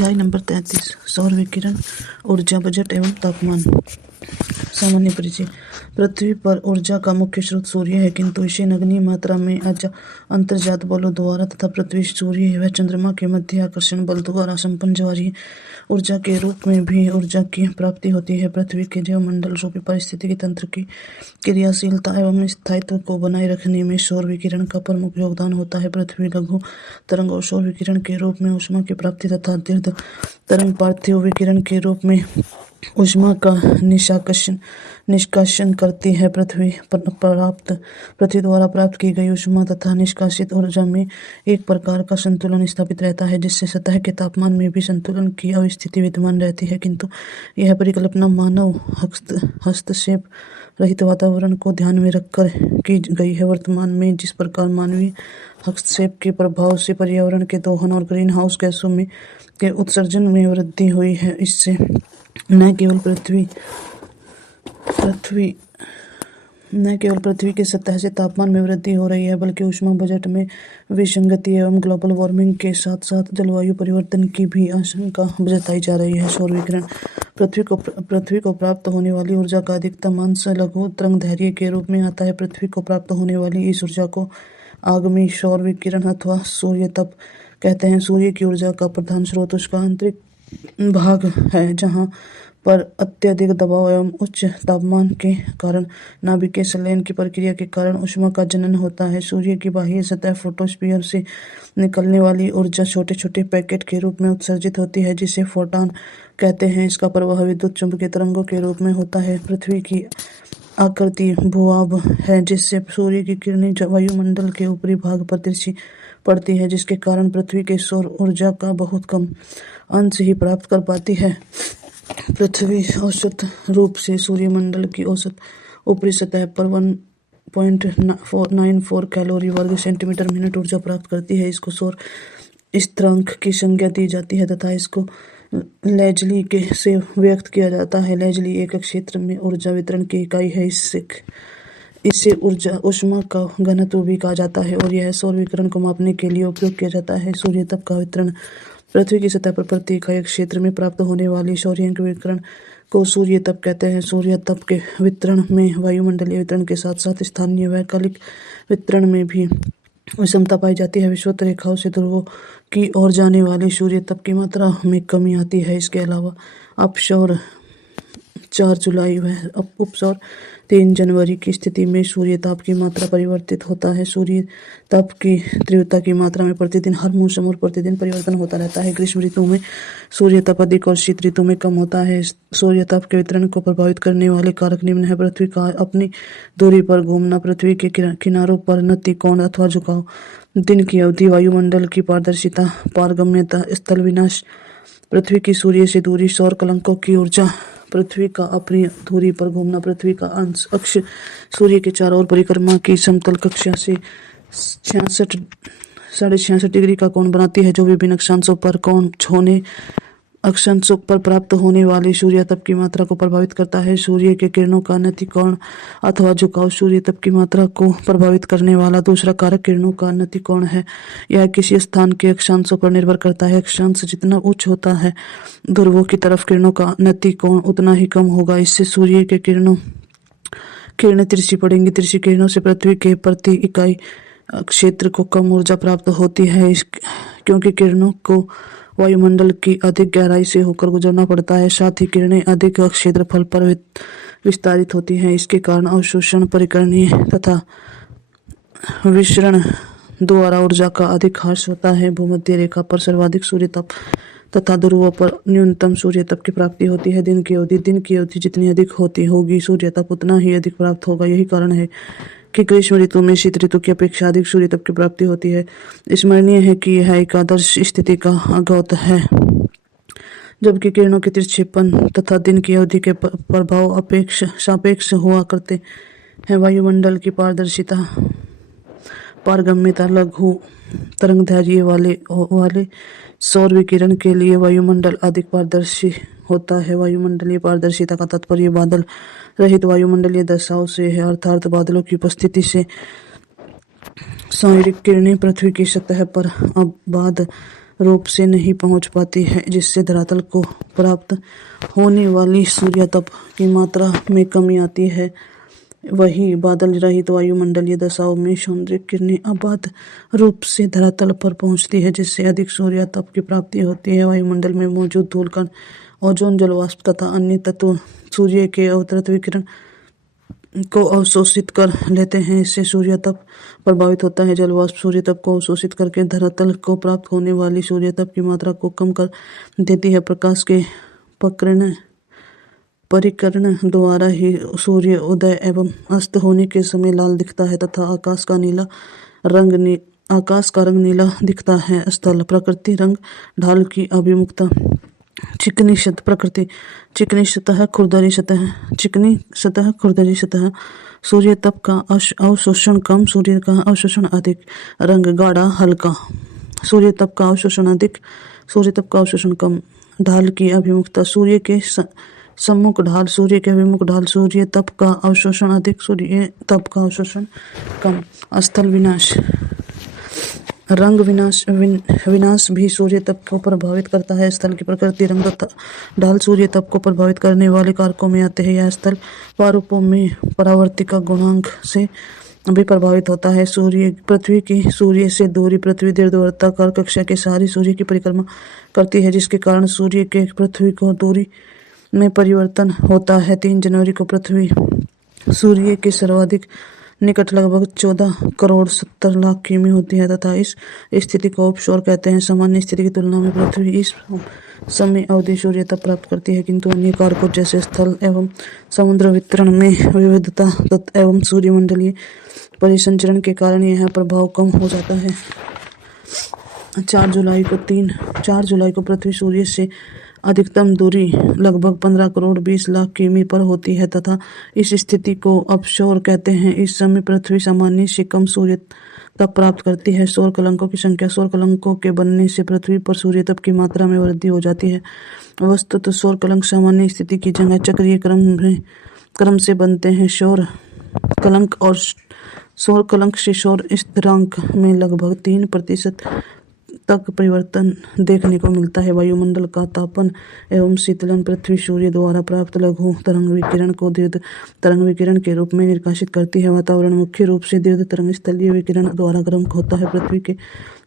अध्याय नंबर 33 सौर विकिरण ऊर्जा बजट एवं तापमान। सामान्य परिचय। पृथ्वी पर ऊर्जा का मुख्य स्रोत सूर्य है, किंतु इसे नगण्य मात्रा में अंतर्जात बलों द्वारा तथा पृथ्वी, सूर्य व चंद्रमा के मध्य आकर्षण बल द्वारा संपन्न ज्वारीय ऊर्जा के रूप में भी ऊर्जा की प्राप्ति होती है। पृथ्वी के जैवमंडल रूपी पारिस्थितिकी तंत्र की क्रियाशीलता एवं स्थायित्व को बनाए रखने में सौर विकिरण का प्रमुख योगदान होता है। पृथ्वी लघु तरंग और सौर विकिरण के रूप में ऊष्मा की प्राप्ति तथा दीर्घ तरंग पार्थिव विकिरण के रूप में ऊष्मा का निष्कासन करती है। पृथ्वी द्वारा प्राप्त की गई ऊष्मा तथा निष्कासित ऊर्जा में एक प्रकार का संतुलन स्थापित रहता है, जिससे सतह के तापमान में भी संतुलन की अवस्थिति विद्यमान रहती है। किंतु यह परिकल्पना मानव हस्तक्षेप रहित वातावरण को ध्यान में रखकर की गई है। वर्तमान में जिस प्रकार मानवीय हस्तक्षेप के प्रभाव से पर्यावरण के दोहन और ग्रीन हाउस गैसों के उत्सर्जन में वृद्धि हुई है, इससे न केवल पृथ्वी के सतह से तापमान में वृद्धि हो रही है, बल्कि ऊष्मा बजट में विसंगति एवं ग्लोबल वार्मिंग के साथ साथ जलवायु परिवर्तन की भी आशंका जताई जा रही है। सौर विकिरण पृथ्वी को प्राप्त होने वाली ऊर्जा का अधिकतम अंश लघु तरंगदैर्घ्य के रूप में आता है। पृथ्वी को प्राप्त होने वाली इस ऊर्जा को आगामी सौर विकिरण अथवा सूर्य तप कहते हैं। सूर्य की ऊर्जा का प्रधान स्रोत उसका आंतरिक भाग है, जहां पर अत्यधिक दबाव एवं उच्च तापमान के कारण नाभिकीय संलयन की प्रक्रिया के कारण ऊष्मा का जनन होता है। सूर्य की बाह्य सतह फोटोस्फीयर से निकलने वाली ऊर्जा छोटे छोटे पैकेट के रूप में उत्सर्जित होती है, जिसे फोटॉन कहते हैं। इसका प्रवाह विद्युत चुंबकीय तरंगों के रूप में होता है। पृथ्वी की आकृति भूभाग है, जिससे सूर्य की किरणें वायुमंडल के ऊपरी भाग पर तिरछी पड़ती है, जिसके कारण पृथ्वी के सौर ऊर्जा का बहुत कम अंश ही प्राप्त कर पाती है। पृथ्वी औसत रूप से सूर्यमंडल की औसत ऊपरी सतह पर 1.94 कैलोरी वर्ग सेंटीमीटर मिनट ऊर्जा प्राप्त करती है। इसको सौर स्थिरांक की संज्ञा दी जाती है तथा इसको लेजली के से व्यक्त किया जाता है। लेजली एक क्षेत्र में ऊर्जा वितरण की इकाई है। इससे ऊष्मा का घनत्व भी कहा जाता है और यह सौर विकिरण को मापने के लिए उपयोग किया जाता है। सूर्य तप का वितरण। पृथ्वी की सतह पर प्रति इकाई क्षेत्र में प्राप्त होने वाली सौर्यंक विकिरण को सूर्य तप कहते हैं। सूर्य तप के वितरण में वायुमंडलीय वितरण के साथ साथ स्थानीय वैकल्पिक वितरण में भी विषमता पाई जाती है। विषुवत रेखाओं से ध्रुवों की ओर जाने वाली सूर्य तप की मात्रा में कमी आती है। इसके अलावा अपसौर 4 जुलाई व उपसौर 3 जनवरी की स्थिति में सूर्य ताप की मात्रा परिवर्तित होता है। सूर्य ताप की तीव्रता की मात्रा में प्रतिदिन हर मौसम और प्रतिदिन परिवर्तन होता रहता है। ग्रीष्म ऋतु में सूर्य ताप अधिक और शीत ऋतु में कम होता है। सूर्य ताप के वितरण को प्रभावित करने वाले कारक निम्न है। पृथ्वी का अपनी दूरी पर घूमना, पृथ्वी के किनारों पर नति कोण अथवा झुकाव, दिन की अवधि, वायुमंडल की पारदर्शिता, पारगम्यता, स्थल विनाश, पृथ्वी की सूर्य से दूरी, सौर कलंकों की ऊर्जा, पृथ्वी का अपनी धुरी पर घूमना, पृथ्वी का अक्ष, सूर्य के चारों ओर परिक्रमा की समतल कक्षा से 66.5 डिग्री का कोण बनाती है, जो विभिन्न अक्षांशों पर प्राप्त होने वाली सूर्य तप की मात्रा को प्रभावित करता है। सूर्य के किरणों का नति कोण अथवा झुकाव सूर्य तप की मात्रा को प्रभावित करने वाला दूसरा कारक किरणों का नति कोण है। यह किसी स्थान के अक्षांशों पर निर्भर करता है। अक्षांश जितना उच्च होता है, ध्रुवों की तरफ किरणों का नति कोण उतना ही कम होगा। इससे सूर्य के किरणें तिरछी पड़ेंगी। तिरछी किरणों से पृथ्वी के प्रति इकाई क्षेत्र को कम ऊर्जा प्राप्त होती है, क्योंकि किरणों को वायुमंडल की अधिक गहराई से होकर गुजरना पड़ता है। साथ ही किरणें अधिक क्षेत्रफल पर विस्तारित होती हैं। इसके कारण अवशोषण, परिकर्णीय तथा विसरण द्वारा ऊर्जा का अधिक ह्रास होता है। भूमध्य रेखा पर सर्वाधिक सूर्य तप तथा ध्रुवों पर न्यूनतम सूर्य तप की प्राप्ति होती है। दिन की अवधि जितनी अधिक होगी, सूर्य तप उतना ही अधिक प्राप्त होगा। यही कारण है कि ग्रीष्म ऋतु में शीत ऋतु की अपेक्षा अधिक सूर्य तप की प्राप्ति होती है। स्मरणीय है कि यह एक आदर्श स्थिति का अगौत है, जबकि किरणों के तिरछेपन तथा दिन की अवधि के प्रभाव सापेक्ष हुआ करते हैं। वायुमंडल की पारदर्शिता, पारगम्यता, लघु तरंगदैर्घ्य वाले सौर विकिरण के लिए वायुमंडल अधिक पारदर्शी होता है। वायुमंडलीय पारदर्शिता का तात्पर्य बादल रहित वायुमंडलीय दशाओं से है, अर्थात बादलों की उपस्थिति से सौर किरणें पृथ्वी की सतह पर आबाद रूप से नहीं पहुंच पाती है, जिससे धरातल को प्राप्त होने वाली सूर्यताप की मात्रा में कमी आती है। वही बादल रहित वायुमंडलीय दशाओं में सौंदर्य किरणें अबाध रूप से धरातल पर पहुंचती है, जिससे अधिक सूर्यताप की प्राप्ति होती है। वायुमंडल में मौजूद धूल कण, ओजोन, जलवाष्प तथा अन्य तत्व सूर्य के अवतरित विकिरण को अवशोषित कर लेते हैं। इससे सूर्यताप प्रभावित होता है। जलवाष्प सूर्यताप को अवशोषित करके धरातल को प्राप्त होने वाली सूर्यताप की मात्रा को कम कर देती है। प्रकाश के परिकरण द्वारा ही सूर्य उदय एवं अस्त होने के समय लाल दिखता है तथा आकाश का रंग नीला दिखता है। स्थल प्रकृति रंग ढाल की अभिमुखता चिकनी सतह खुरदरी सतह सूर्यताप का अवशोषण कम, सूर्य का अवशोषण अधिक। रंग गाढ़ा हल्का, सूर्यताप का अवशोषण कम। ढाल की अभिमुखता सूर्य के सम्मुख ढाल, सूर्य के अभिमुख ढाल। सूर्यताप का अवशोषण अधिक, सूर्यताप का अवशोषण कम। स्थल विनाश रंग विनाश भी सूर्यताप को प्रभावित करता है। स्थल की प्रकृति रंग तथा ढाल सूर्यताप को प्रभावित करने वाले कारकों में आते हैं। यह स्थल प्रारूपों में परावर्तिका गुणांक से भी प्रभावित होता है। पृथ्वी की सूर्य से दूरी पृथ्वी दीर्घवृत्ताकार कक्षा के सहारे सूर्य की परिक्रमा करती है, जिसके कारण सूर्य के पृथ्वी को दूरी में परिवर्तन होता है। 3 जनवरी को पृथ्वी सूर्य के सर्वाधिक निकट लगभग 14,70,00,000 किमी होती है तथा इस स्थिति को ऑफशोर कहते हैं। सामान्य स्थिति की तुलना में पृथ्वी इस समय अवधि सूर्यताप प्राप्त करती है, किंतु अन्य कारकों जैसे स्थल एवं समुद्र वितरण में विविधता एवं सूर्यमंडलीय परिसंचरण के कारण यह प्रभाव कम हो जाता है। 4 जुलाई को पृथ्वी सूर्य से अधिकतम दूरी लगभग 15,20,00,000 किमी पर होती है तथा इस स्थिति को अपशोर कहते हैं। इस समय पृथ्वी सामान्य से कम सूर्यताप प्राप्त करती है। सौर कलंकों की संख्या सौर कलंकों के बनने से पृथ्वी पर सूर्यताप की मात्रा में वृद्धि हो जाती है। वस्तुतः सौर कलंक सामान्य स्थिति की जगह चक्रीय क्रम से बनते हैं। सौर कलंक से सौर स्थिरांक में लगभग 3% तक परिवर्तन देखने को मिलता है। वायुमंडल का तापन एवं शीतलन पृथ्वी सूर्य द्वारा प्राप्त लघु तरंग विकिरण को दीर्घ तरंग विकिरण के रूप में निर्काशित करती है। वातावरण मुख्य रूप से दीर्घ तरंग स्थलीय विकिरण द्वारा गर्म होता है। पृथ्वी के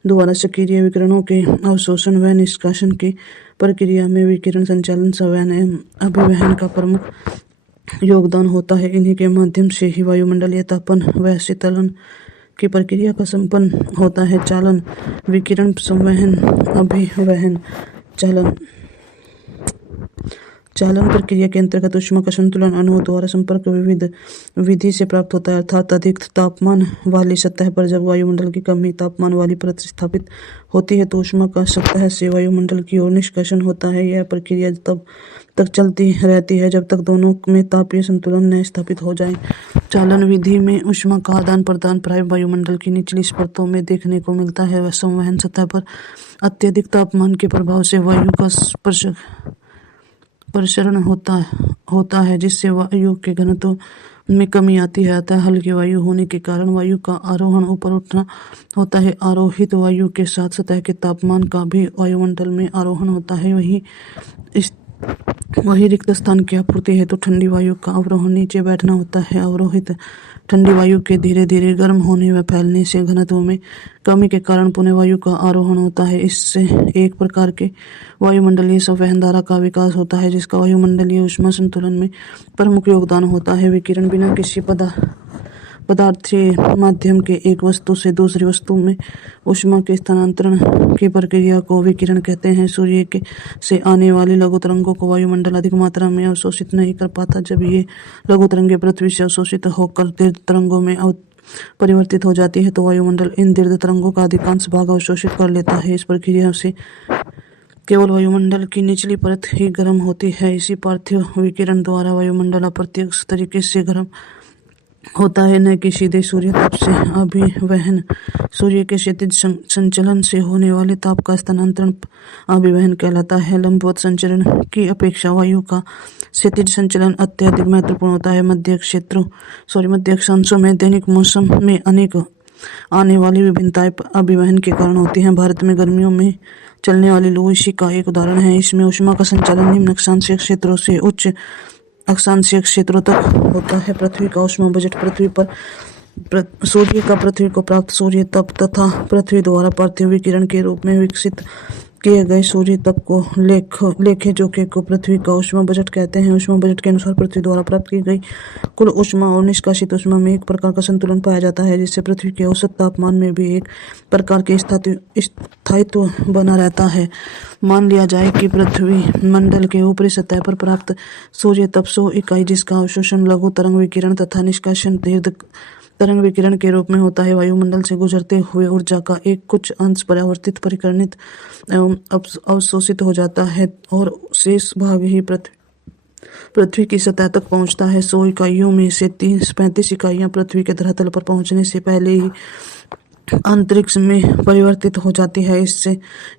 द्वारा सक्रिय विकिरणों के अवशोषण व निष्कासन की प्रक्रिया में विकिरण संचालन, संवहन एवं अभिवहन का प्रमुख योगदान होता है। इन्हीं के माध्यम से ही वायुमंडलीय तापन व शीतलन की प्रक्रिया का संपन्न होता है। चालन विकिरण, संवहन, अभिवहन। चालन प्रक्रिया के अंतर्गत ऊष्मा का संतुलन अणुओं द्वारा संपर्क विधि से प्राप्त होता है, अर्थात अधिक तापमान वाली सतह पर जब वायुमंडल की कम तापमान वाली परत स्थापित होती है तो ऊष्मा का सतह से वायुमंडल की ओर निष्कासन होता है। यह प्रक्रिया तब तक चलती रहती है जब तक दोनों में तापीय संतुलन न स्थापित हो जाए। चालन विधि में ऊष्मा का आदान प्रदान प्राय वायुमंडल की निचली परतों में देखने को मिलता है। वह संवहन सतह पर अत्यधिक तापमान के प्रभाव से वायु का प्रसरण होता है, जिससे वायु के घनत्व में कमी आती है। अतः हल्की वायु होने के कारण वायु का आरोहण ऊपर उठना होता है। आरोहित वायु के साथ सतह के तापमान का भी वायुमंडल में आरोहण होता है। वही रिक्त स्थान की आपूर्ति हेतु ठंडी वायु का अवरोहण नीचे बैठना होता है। अवरोहित ठंडी वायु के धीरे धीरे गर्म होने व फैलने से घनत्व में कमी के कारण पुनः वायु का आरोहण होता है। इससे एक प्रकार के वायुमंडलीय संवहन धारा का विकास होता है, जिसका वायुमंडलीय ऊष्मा संतुलन में प्रमुख योगदान होता है। विकिरण बिना किसी पदार्थीय माध्यम के एक वस्तु से दूसरी वस्तु में ऊष्मा के स्थानांतरण की प्रक्रिया को विकिरण कहते हैं। सूर्य से आने वाली लघु तरंगों को वायुमंडल अधिक मात्रा में अवशोषित नहीं कर पाता। जब ये लघु तरंगें पृथ्वी से अवशोषित होकर दीर्घ तरंगों में परिवर्तित हो जाती है तो वायुमंडल इन दीर्घ तरंगों का अधिकांश भाग अवशोषित कर लेता है। इस प्रक्रिया से केवल वायुमंडल की निचली परत ही गर्म होती है। इसी पार्थिव विकिरण द्वारा वायुमंडल अप्रत्यक्ष तरीके से गर्म होता है, न कि सीधे सूर्यताप से। अभिवहन सूर्य के क्षैतिज संचलन से होने वाले ताप का स्थानांतरण अभिवहन कहलाता है। लंबवत संचरण की अपेक्षा वायु का क्षैतिज संचलन अत्यधिक महत्वपूर्ण होता है। मध्य अक्षांशों में दैनिक मौसम में अनेक आने वाली विभिन्नताएं अभिवहन के कारण होती हैं। भारत में गर्मियों में चलने वाली लू इसी का एक उदाहरण है। इसमें ऊष्मा का संचालन निम्न अक्षांशीय क्षेत्रों से उच्च अक्षांशीय क्षेत्रों तक होता है। पृथ्वी का ऊष्मा बजट पृथ्वी पर सूर्य का पृथ्वी को प्राप्त सूर्य तप तथा पृथ्वी द्वारा पार्थिव विकिरण के रूप में विकसित किए गए सूर्य तप को लेखे जोखे को पृथ्वी का ऊष्मा बजट कहते हैं। ऊष्मा बजट के अनुसार पृथ्वी द्वारा प्राप्त की गई कुल ऊष्मा और निष्कासित ऊष्मा में एक प्रकार का संतुलन पाया जाता है, जिससे पृथ्वी के औसत तापमान में भी एक प्रकार के स्थायित्व बना रहता है। मान लिया जाए कि पृथ्वी मंडल के ऊपरी सतह पर प्राप्त सूर्य तप 100 इकाई, जिसका अवशोषण लघु तरंग विकिरण तथा निष्कासन दीर्घ तरंग विकिरण के रूप में होता है। वायुमंडल से गुजरते हुए ऊर्जा का एक कुछ अंश परावर्तित, परिकर्णित एवं अवशोषित हो जाता है और शेष भाग ही पृथ्वी की सतह तक पहुंचता है। 100 इकाइयों में से 35 इकाइयां पृथ्वी के धरातल पर पहुंचने से पहले ही अंतरिक्ष में परिवर्तित हो जाती है।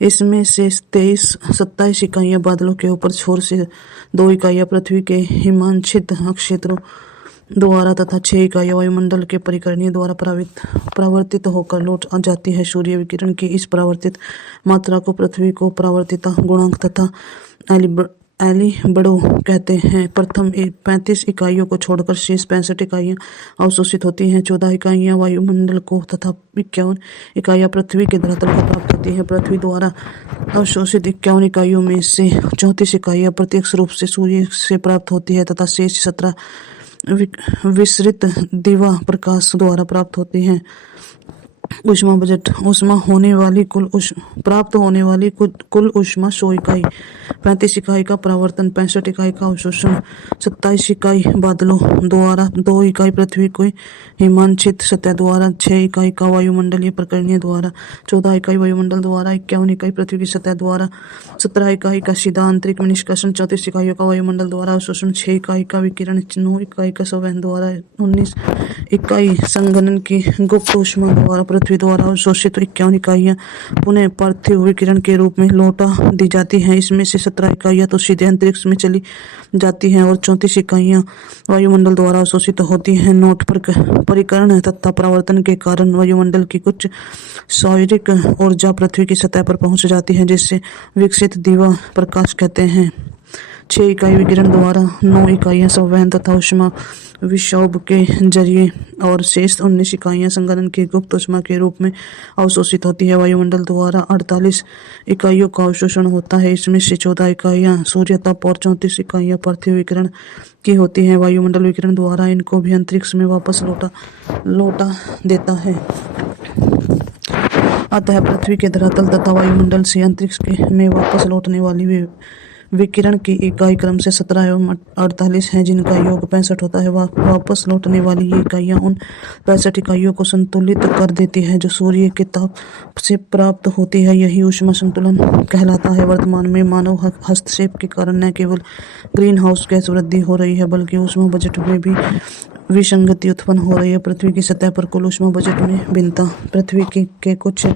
इसमें से 27 इकाइयां बादलों के ऊपर छोर से 2 इकाइयां पृथ्वी के हिमांशित क्षेत्रों द्वारा तथा 6 इकाइयां वायुमंडल के परिकर्णीय द्वारा परावर्तित होकर लौट जाती है। सूर्य विकिरण की इस परावर्तित मात्रा को पृथ्वी को परावर्तिता गुणांक तथा एलिबडो कहते हैं। प्रथम 35 इकाइयों को छोड़कर शेष 65 इकाइयां अवशोषित होती हैं। 14 इकाइयां वायुमंडल को तथा 51 इकाइयां पृथ्वी के धरातल को प्राप्त होती हैं। पृथ्वी द्वारा अवशोषित 51 इकाइयों में से 34 इकाइयां प्रत्यक्ष रूप से सूर्य से प्राप्त होती है तथा शेष 17 विसरित दिवा प्रकाश द्वारा प्राप्त होती हैं। ऊष्मा बजट प्राप्त होने वाली कुल ऊष्मा 100 इकाई, 35 इकाई का परावर्तन, 65 इकाई का अवशोषण, 27 इकाई बादलों द्वारा, 2 इकाई पृथ्वी को हिमांशित सतह द्वारा, 6 इकाई का वायुमंडलीय प्रकरणीय द्वारा, 14 इकाई वायुमंडल द्वारा, 51 इकाई पृथ्वी की सतह द्वारा, 17 इकाई का सीधा आंतरिक में निष्कासन, 34 इकाइयों का वायुमंडल द्वारा अवशोषण, 6 इकाई का विकिरण, 9 इकाई का संवहन द्वारा, 19 इकाई संघनन की गुप्त ऊष्मा द्वारा पृथ्वी द्वारा अवशोषित, 51 इकाइयां पुनः पार्थिव विकिरण के रूप में लौटा दी जाती हैं। इसमें से 17 इकाइयां तो सीधे अंतरिक्ष में चली जाती हैं और 34 इकाइयां वायुमंडल द्वारा अवशोषित होती हैं। नोट पर परिकर्ण तथा परावर्तन के कारण वायुमंडल की कुछ सौरिक ऊर्जा पृथ्वी की सतह पर पहुंच जाती है, जिससे विकसित दिवा प्रकाश कहते हैं। 6 इकाई विकिरण द्वारा, 9 इकाइयां संवहन तथा ऊष्मा विक्षोभ के जरिए और शेष 19 इकाइयां संघनन की गुप्त ऊष्मा के रूप में अवशोषित होती है। वायुमंडल द्वारा 48 इकाइयों का अवशोषण होता है। इसमें से 14 इकाइयां सूर्य तप और 34 इकाइयां पार्थिव विकिरण की होती हैं। वायुमंडल विकिरण द्वारा इनको भी अंतरिक्ष में वापस लौटा देता है। अतः पृथ्वी के धरातल तथा वायुमंडल से अंतरिक्ष में वापस लौटने वाली विकिरण की इकाई क्रम से 17 एवं 48 हैं, जिनका योग 65 होता है। वापस लौटने वाली ये इकाइयां उन 65 इकाइयों को संतुलित कर देती है जो सूर्य के ताप से प्राप्त होती है। यही ऊष्मा संतुलन कहलाता है। वर्तमान में मानव हस्तक्षेप के कारण न केवल ग्रीन हाउस गैस वृद्धि हो रही है, बल्कि ऊष्मा बजट में भी विसंगति उत्पन्न हो रही है। पृथ्वी की सतह पर कुल ऊष्मा बजट में भिन्नता। पृथ्वी के कुछ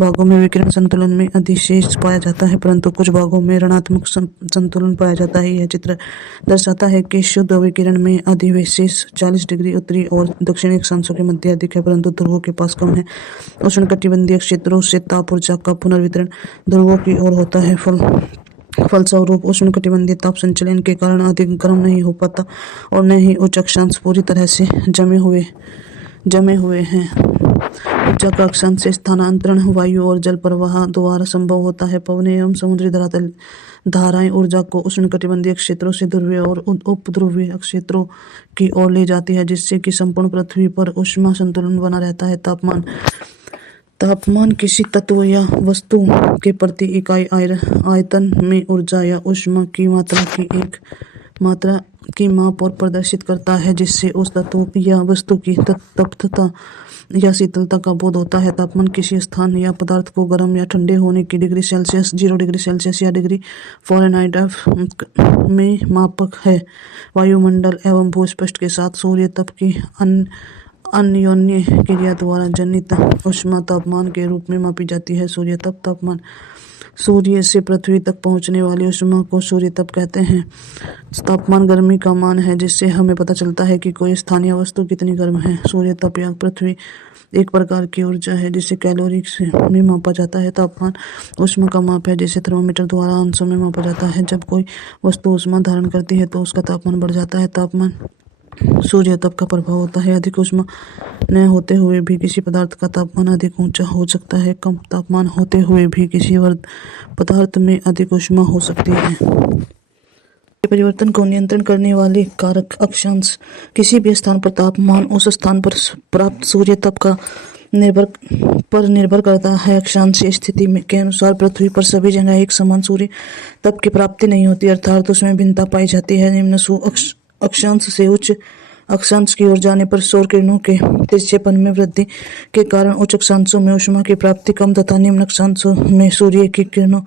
भागों में विकिरण संतुलन में अधिशेष पाया जाता है, परंतु कुछ भागों में ऋणात्मक संतुलन पाया जाता है। यह चित्र दर्शाता है कि शुद्ध विकिरण में अधिशेष 40 डिग्री उत्तरी और दक्षिणी अक्षांशों के मध्य अधिक है, परंतु ध्रुवों के पास कम है। उष्णकटिबंधीय क्षेत्रों से ताप ऊर्जा का पुनर्वितरण ध्रुवों की ओर होता है। फलस्वरूप उष्णकटिबंधीय ताप संचलन के कारण अधिक गर्म नहीं हो पाता और न ही उच्च अक्षांश पूरी तरह से जमे हुए हैं। ऊर्जा का अक्षांश से स्थानांतरण वायु और जल प्रवाह द्वारा संभव होता है। पवन एवं समुद्री धरातल धाराएं ऊर्जा को उष्णकटिबंधीय क्षेत्रों से ध्रुवीय और उपध्रुवीय क्षेत्रों की ओर ले जाती है, जिससे कि संपूर्ण पृथ्वी पर ऊष्मा संतुलन बना रहता है। तापमान किसी तत्व या वस्तु के प्रति इकाई आयतन में ऊर्जा या ऊष्मा की मात्रा की माप और प्रदर्शित करता है, जिससे उस तत्व या वस्तु की तप्तता या शीतलता का बोध होता है। तापमान किसी स्थान या पदार्थ को गर्म या ठंडे होने की डिग्री सेल्सियस, 0 डिग्री सेल्सियस या डिग्री फ़ारेनहाइट में मापक है। वायुमंडल एवं भूस्पृष्ठ के साथ सूर्य तप की अन्योन्य क्रिया द्वारा जनित ऊष्मा तापमान के रूप में मापी जाती है। सूर्य तप तापमान सूर्य से पृथ्वी तक पहुंचने वाली ऊष्मा को सूर्य तप कहते हैं। तापमान गर्मी का मान है जिससे हमें पता चलता है कि कोई स्थानीय वस्तु कितनी गर्म है। सूर्य तप या पृथ्वी एक प्रकार की ऊर्जा है जिसे कैलोरी में मापा जाता है। तापमान ऊष्मा का माप है जिसे थर्मामीटर द्वारा अंशों में मापा जाता है। जब कोई वस्तु ऊष्मा धारण करती है तो उसका तापमान बढ़ जाता है। तापमान सूर्य तप का प्रभाव होता है। अधिक ऊष्मा न होते हुए भी किसी पदार्थ का तापमान अधिक ऊंचा हो सकता है। कम तापमान होते हुए भी किसी पदार्थ में अधिक ऊष्मा हो सकती है। परिवर्तन को नियंत्रण करने वाले कारक अक्षांश। किसी भी स्थान पर तापमान उस स्थान पर प्राप्त सूर्य तप का निर्भर करता है। अक्षांश स्थिति के अनुसार पृथ्वी पर सभी जगह एक समान सूर्य तप की प्राप्ति नहीं होती, अर्थात उसमें भिन्नता पाई जाती है। निम्न अक्षांश से उच्च अक्षांश की ओर जाने पर सौर किरणों के तिरछेपन में वृद्धि के कारण उच्च अक्षांशों में ऊष्मा की प्राप्ति कम तथा निम्न अक्षांशों में सूर्य की किरणों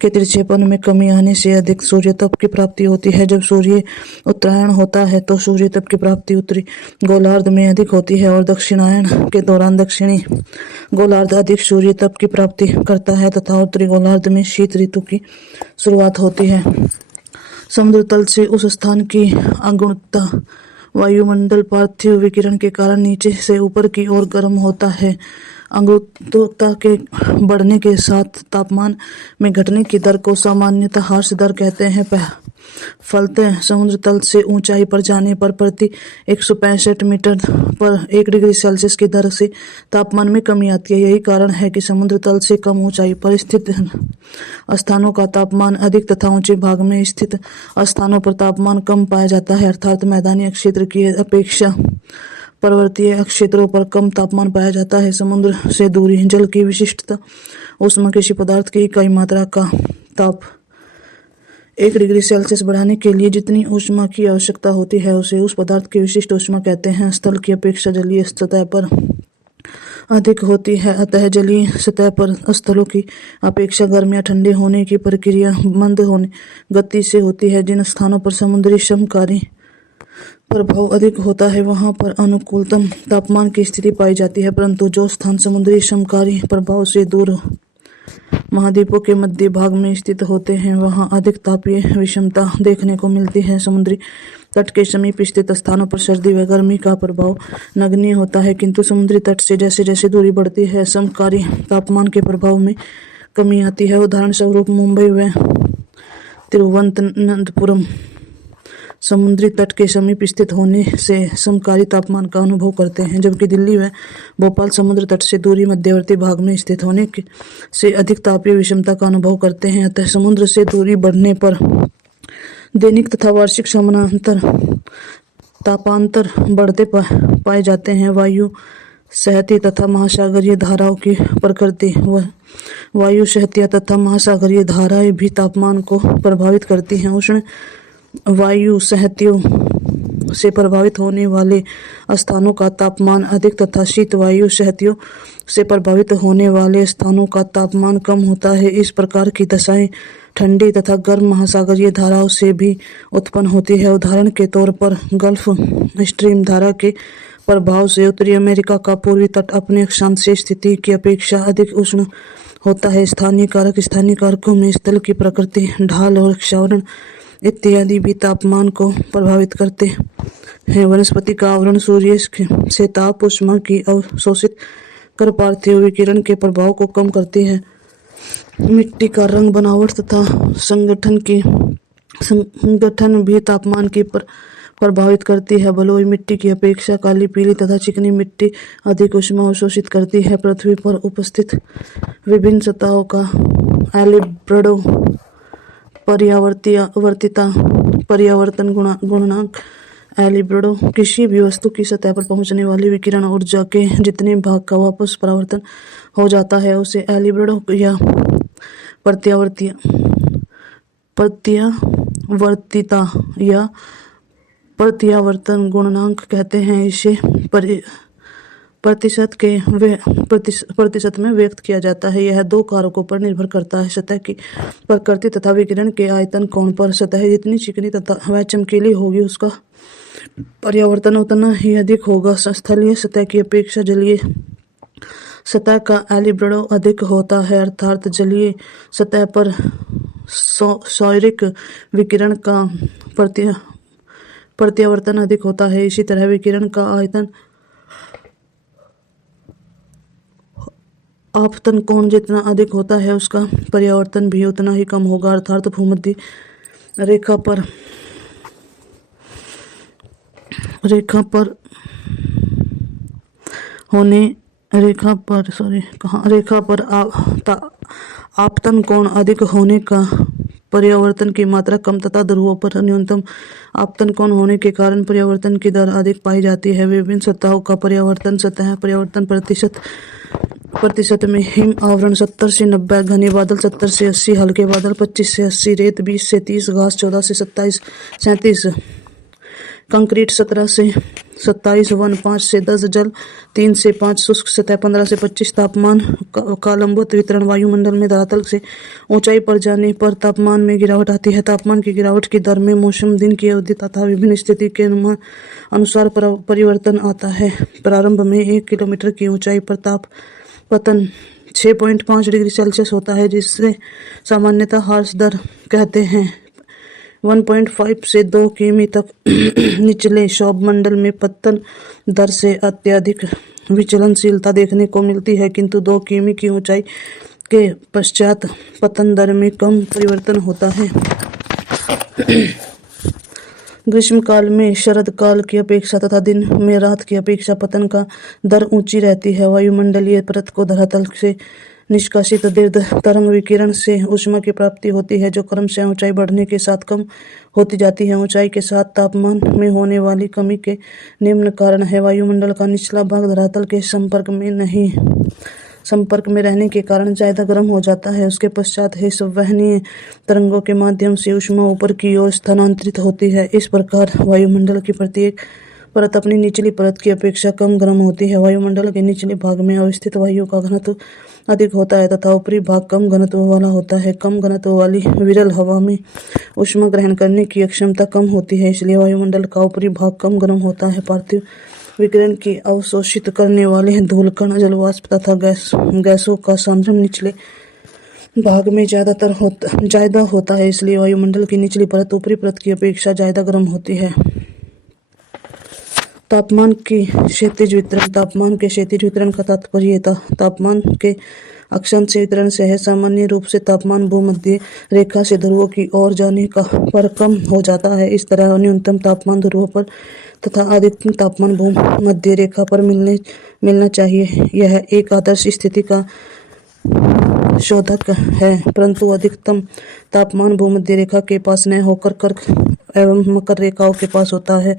के तिरछेपन में कमी आने से अधिक सूर्य तप की प्राप्ति होती है। जब सूर्य उत्तरायण होता है तो सूर्य तप की प्राप्ति उत्तरी गोलार्ध में अधिक होती है और दक्षिणायन के दौरान दक्षिणी गोलार्ध अधिक सूर्य तप की प्राप्ति करता है तथा उत्तरी गोलार्ध में शीत ऋतु की शुरुआत होती है। समुद्र तल से उस स्थान की अगुणता वायुमंडल पार्थिव विकिरण के कारण नीचे से ऊपर की ओर गर्म होता है। अगुणता के बढ़ने के साथ तापमान में घटने की दर को सामान्यतः ह्रास दर कहते हैं। फलतः समुद्र तल से ऊंचाई पर जाने पर प्रति 165 मीटर पर 1 डिग्री सेल्सियस की दर से तापमान में कमी आती है। यही कारण है कि समुद्र तल से कम ऊंचाई पर स्थित स्थानों का तापमान अधिक तथा ऊंचे भाग में स्थित स्थानों पर तापमान कम पाया जाता है, अर्थात मैदानी क्षेत्र की अपेक्षा पर्वतीय क्षेत्रों पर कम तापमान पाया जाता है। समुद्र से दूरी। जल की विशिष्टता। ऊष्मा किसी पदार्थ की इकाई मात्रा का ताप 1 डिग्री सेल्सियस बढ़ाने के लिए जितनी ऊष्मा की आवश्यकता होती है उसे उस पदार्थ की विशिष्ट ऊष्मा कहते हैं। स्थल की अपेक्षा जलीय सतह पर अधिक होती है, अतः जलीय सतह पर स्थलों की अपेक्षा गर्म या ठंडे होने की प्रक्रिया मंद होने गति से होती है। जिन स्थानों पर समुद्री समकारी प्रभाव अधिक होता है वहां पर अनुकूलतम तापमान की स्थिति पाई जाती है, परंतु जो स्थान समुद्री समकारी प्रभाव से दूर महाद्वीपों के मध्य भाग में स्थित होते हैं वहां अधिक तापीय विषमता देखने को मिलती है। समुद्री तट के समीप स्थित स्थानों पर सर्दी व गर्मी का प्रभाव नगण्य होता है, किंतु समुद्री तट से जैसे जैसे दूरी बढ़ती है समकारी तापमान के प्रभाव में कमी आती है। उदाहरण स्वरूप मुंबई व तिरुवनंतपुरम समुद्री तट के समीप स्थित होने से समकारी तापमान का अनुभव करते हैं, जबकि दिल्ली व भोपाल समुद्र तट से दूरी मध्यवर्ती भाग में स्थित होने से अधिक तापीय विषमता का अनुभव करते हैं। अतः समुद्र से दूरी बढ़ने पर दैनिक तथा वार्षिक समानांतर तापांतर बढ़ते पाए जाते हैं। वायु सहतीय तथा महासागरीय धाराओं की प्रकृति। वायु सहतीय तथा महासागरीय धाराएं भी तापमान को प्रभावित करती हैं। उष्ण वायु सहतियों से प्रभावित होने वाले स्थानों का तापमान अधिक तथा शीत वायु सहतियों से प्रभावित होने वाले स्थानों का तापमान कम होता है। इस प्रकार की दशाएं ठंडी तथा गर्म महासागरीय धाराओं से भी उत्पन्न होती है। उदाहरण के तौर पर गल्फ स्ट्रीम धारा के प्रभाव से उत्तरी अमेरिका का पूर्वी तट अपने अक्षांशीय स्थिति की अपेक्षा अधिक उष्ण होता है। स्थानीय कारकों में स्थल की प्रकृति, ढाल और क्षारण इत्यादि भी तापमान को प्रभावित करते हैं। वनस्पति का आवरण सूर्य से ताप ऊष्मा की अवशोषित कर पार्थिव विकिरण के प्रभाव को कम करती है। मिट्टी का रंग, बनावट तथा संगठन भी तापमान की प्रभावित करती है। बलुई मिट्टी की अपेक्षा काली, पीली तथा चिकनी मिट्टी अधिक ऊष्मा अवशोषित करती है। पृथ्वी पर उपस्थित विभिन्न सतहों का एल्बिडो परिवर्तन गुणांक एल्बिडो किसी भी वस्तु की सतह पर पहुंचने वाली विकिरण ऊर्जा के जितने भाग का वापस परावर्तन हो जाता है उसे एल्बिडो या प्रत्यावर्तिता या प्रत्यावर्तन गुणांक कहते हैं। इसे प्रतिशत में व्यक्त किया जाता है। यह 2 कारकों पर निर्भर करता है, सतह की प्रकृति तथा विकिरण के आयतन कोण पर। सतह जितनी चिकनी तथा व चमकीली होगी उसका परिवर्तन उतना ही अधिक होगा। स्थलीय सतह की अपेक्षा जलीय सतह का एल्बिडो अधिक होता है, अर्थात जलीय सतह पर सौरिक विकिरण का प्रत्यावर्तन अधिक होता है। इसी तरह विकिरण का आयतन आपतन कोण जितना अधिक होता है, उसका परावर्तन भी उतना ही कम होगा, अर्थात भूमध्य रेखा पर आपतन कोण अधिक होने का परावर्तन की मात्रा कम तथा ध्रुवों पर न्यूनतम आपतन कोण होने के कारण परावर्तन की दर अधिक पाई जाती है। विभिन्न सतहों का परावर्तन सतह परावर्तन प्रतिशत में हिम आवरण 70 से 90, घने बादल 70 से 80, हल्के बादल 25 से 80, रेत 20 से 30, घास 14 से 37, कंक्रीट 17 से 27, वन 5 से 10, जल 3 से 5, शुष्क सतह 15 से 25। तापमान का लंबवत वितरण वायुमंडल में धरातल से ऊंचाई पर जाने पर तापमान में गिरावट आती है। तापमान की गिरावट की दर में मौसम, दिन की अवधि तथा विभिन्न स्थिति के अनुसार परिवर्तन आता है। प्रारंभ में 1 किलोमीटर की ऊंचाई पर तापपतन 6.5 डिग्री सेल्सियस होता है, जिससे सामान्यतः हार्स दर कहते हैं। 1.5 से 2 किमी तक निचले सौरमंडल में पतन दर से अत्यधिक विचलनशीलता देखने को मिलती है, किंतु 2 किमी की ऊंचाई के पश्चात पतन दर में कम परिवर्तन होता है। ग्रीष्म काल में शरद काल की अपेक्षा तथा दिन में रात की अपेक्षा पतन का दर ऊंची रहती है। वायुमंडलीय परत को धरातल से निष्कासित दीर्घ तरंग विकिरण से ऊष्मा की प्राप्ति होती है, जो क्रमशः ऊंचाई बढ़ने के साथ कम होती जाती है। ऊंचाई के साथ तापमान में होने वाली कमी के निम्न कारण है। वायुमंडल का निचला भाग धरातल के संपर्क में रहने के कारण ज्यादा गर्म हो जाता है। उसके पश्चात ही संवहनीय तरंगों के माध्यम से ऊष्मा ऊपर की ओर स्थानांतरित होती है। इस प्रकार वायुमंडल की प्रत्येक परत अपनी निचली परत की अपेक्षा कम गर्म होती है। वायुमंडल के निचले भाग में अवस्थित वायु का घनत्व अधिक होता है तथा ऊपरी भाग कम घनत्व वाला होता है। कम घनत्व वाली विरल हवा में ऊष्मा ग्रहण करने की क्षमता कम होती है, इसलिए वायुमंडल का ऊपरी भाग कम गर्म होता है। पार्थिव विकिरण की अवशोषित करने वाले धूलकण, जलवाष्प तथा गैसों का सांद्रण निचले भाग में ज्यादा होता है, इसलिए वायुमंडल की निचली परत ऊपरी परत की अपेक्षा ज्यादा गर्म होती है। तापमान के क्षैतिज वितरण का तात्पर्य तापमान के अक्षांश वितरण से है। सामान्य रूप से तापमान भूमध्य रेखा से ध्रुवों की ओर जाने पर कम हो जाता है। इस तरह न्यूनतम तापमान ध्रुवों पर तथा अधिकतम तापमान भूमध्य रेखा पर मिलना चाहिए। यह एक आदर्श स्थिति का शोधक है, परंतु अधिकतम तापमान भूमध्य रेखा के पास न होकर कर्क एवं मकर रेखाओं के पास होता है।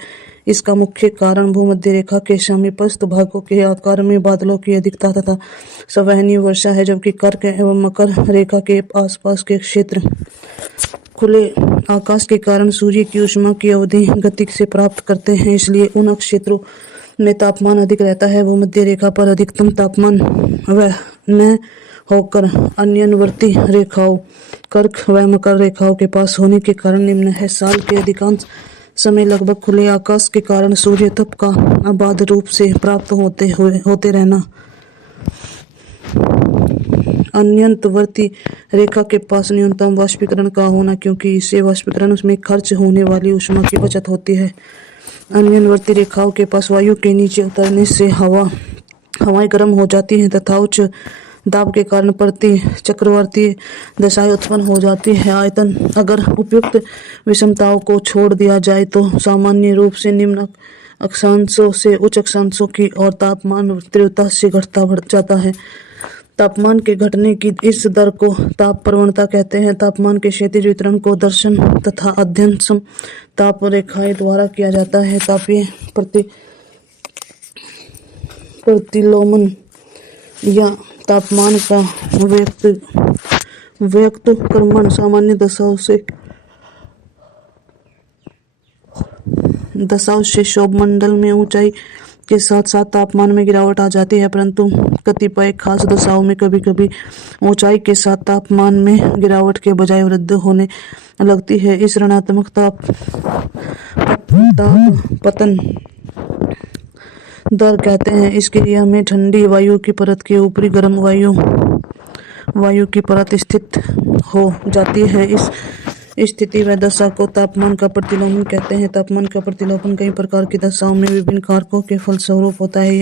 इसका मुख्य कारण भूमध्य रेखा के समीपस्थ भागों के आकार में बादलों की अधिकता तथा संवहनीय वर्षा है, जबकि कर्क एवं मकर रेखा के आसपास के क्षेत्र खुले आकाश के कारण सूर्य की ऊष्मा की अवधि गति से प्राप्त करते हैं, इसलिए उन क्षेत्रों में तापमान अधिक रहता है। भूमध्य रेखा पर अधिकतम तापमान न होकर अन्यवर्ती रेखाओं कर्क व मकर रेखाओं के पास होने के कारण निम्न है। साल के अधिकांश समय लगभग खुले आकाश के कारण सूर्य तप का अबाध रूप से प्राप्त होते रहना। अन्यवर्ती रेखा के पास न्यूनतम वाष्पीकरण का होना, क्योंकि इससे वाष्पीकरण में खर्च होने वाली ऊष्मा की बचत होती है। अन्यवर्ती रेखाओं के पास वायु के नीचे उतरने से हवाएं गर्म हो जाती हैं तथा उच्च दाब के कारण प्रति चक्रवर्ती दशाएं उत्पन्न हो जाती है। आयतन अगर उपयुक्त विषमताओं को छोड़ दिया जाए तो सामान्य रूप से निम्न अक्षांशों से उच्च अक्षांशों की ओर तापमान तीव्रता से घटता बढ़ जाता है। तापमान के घटने की इस दर को ताप प्रवणता कहते हैं। तापमान के क्षैतिज वितरण को दर्शन तथा अध्ययन ताप रेखाएं द्वारा किया जाता है। तापीय प्रतिलोमन या तापमान का व्यक्तक्रमण सामान्य दशाओं से सौरमंडल में ऊंचाई के साथ साथ तापमान में गिरावट आ जाती है, परंतु कतिपय खास दशाओं में कभी कभी ऊंचाई के साथ तापमान में गिरावट के बजाय वृद्धि होने लगती है। इस ऋणात्मक दर कहते हैं। इस क्रिया में ठंडी वायु की परत के ऊपरी गर्म वायु की परत स्थित हो जाती है। इस स्थिति व दशा को तापमान का प्रतिलोमन कहते हैं। तापमान का प्रतिलोमन कई प्रकार की दशाओं में विभिन्न कारकों के फलस्वरूप होता है।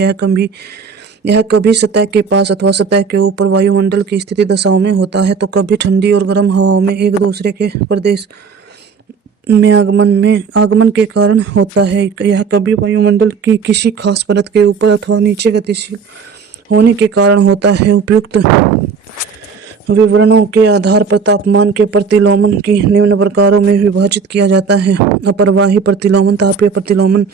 यह कभी सतह के पास अथवा सतह के ऊपर वायुमंडल की स्थिति दशाओं में होता है, तो कभी ठंडी और गर्म हवाओं में एक दूसरे के प्रदेश में आगमन के कारण होता है। यह कभी वायुमंडल की किसी खास परत के ऊपर अथवा नीचे गतिशील होने के कारण होता है। उपयुक्त विवरणों के आधार पर तापमान के प्रतिलोमन की निम्न प्रकारों में विभाजित किया जाता है। अपरवाही प्रतिलोमन, तापीय प्रतिलोमन,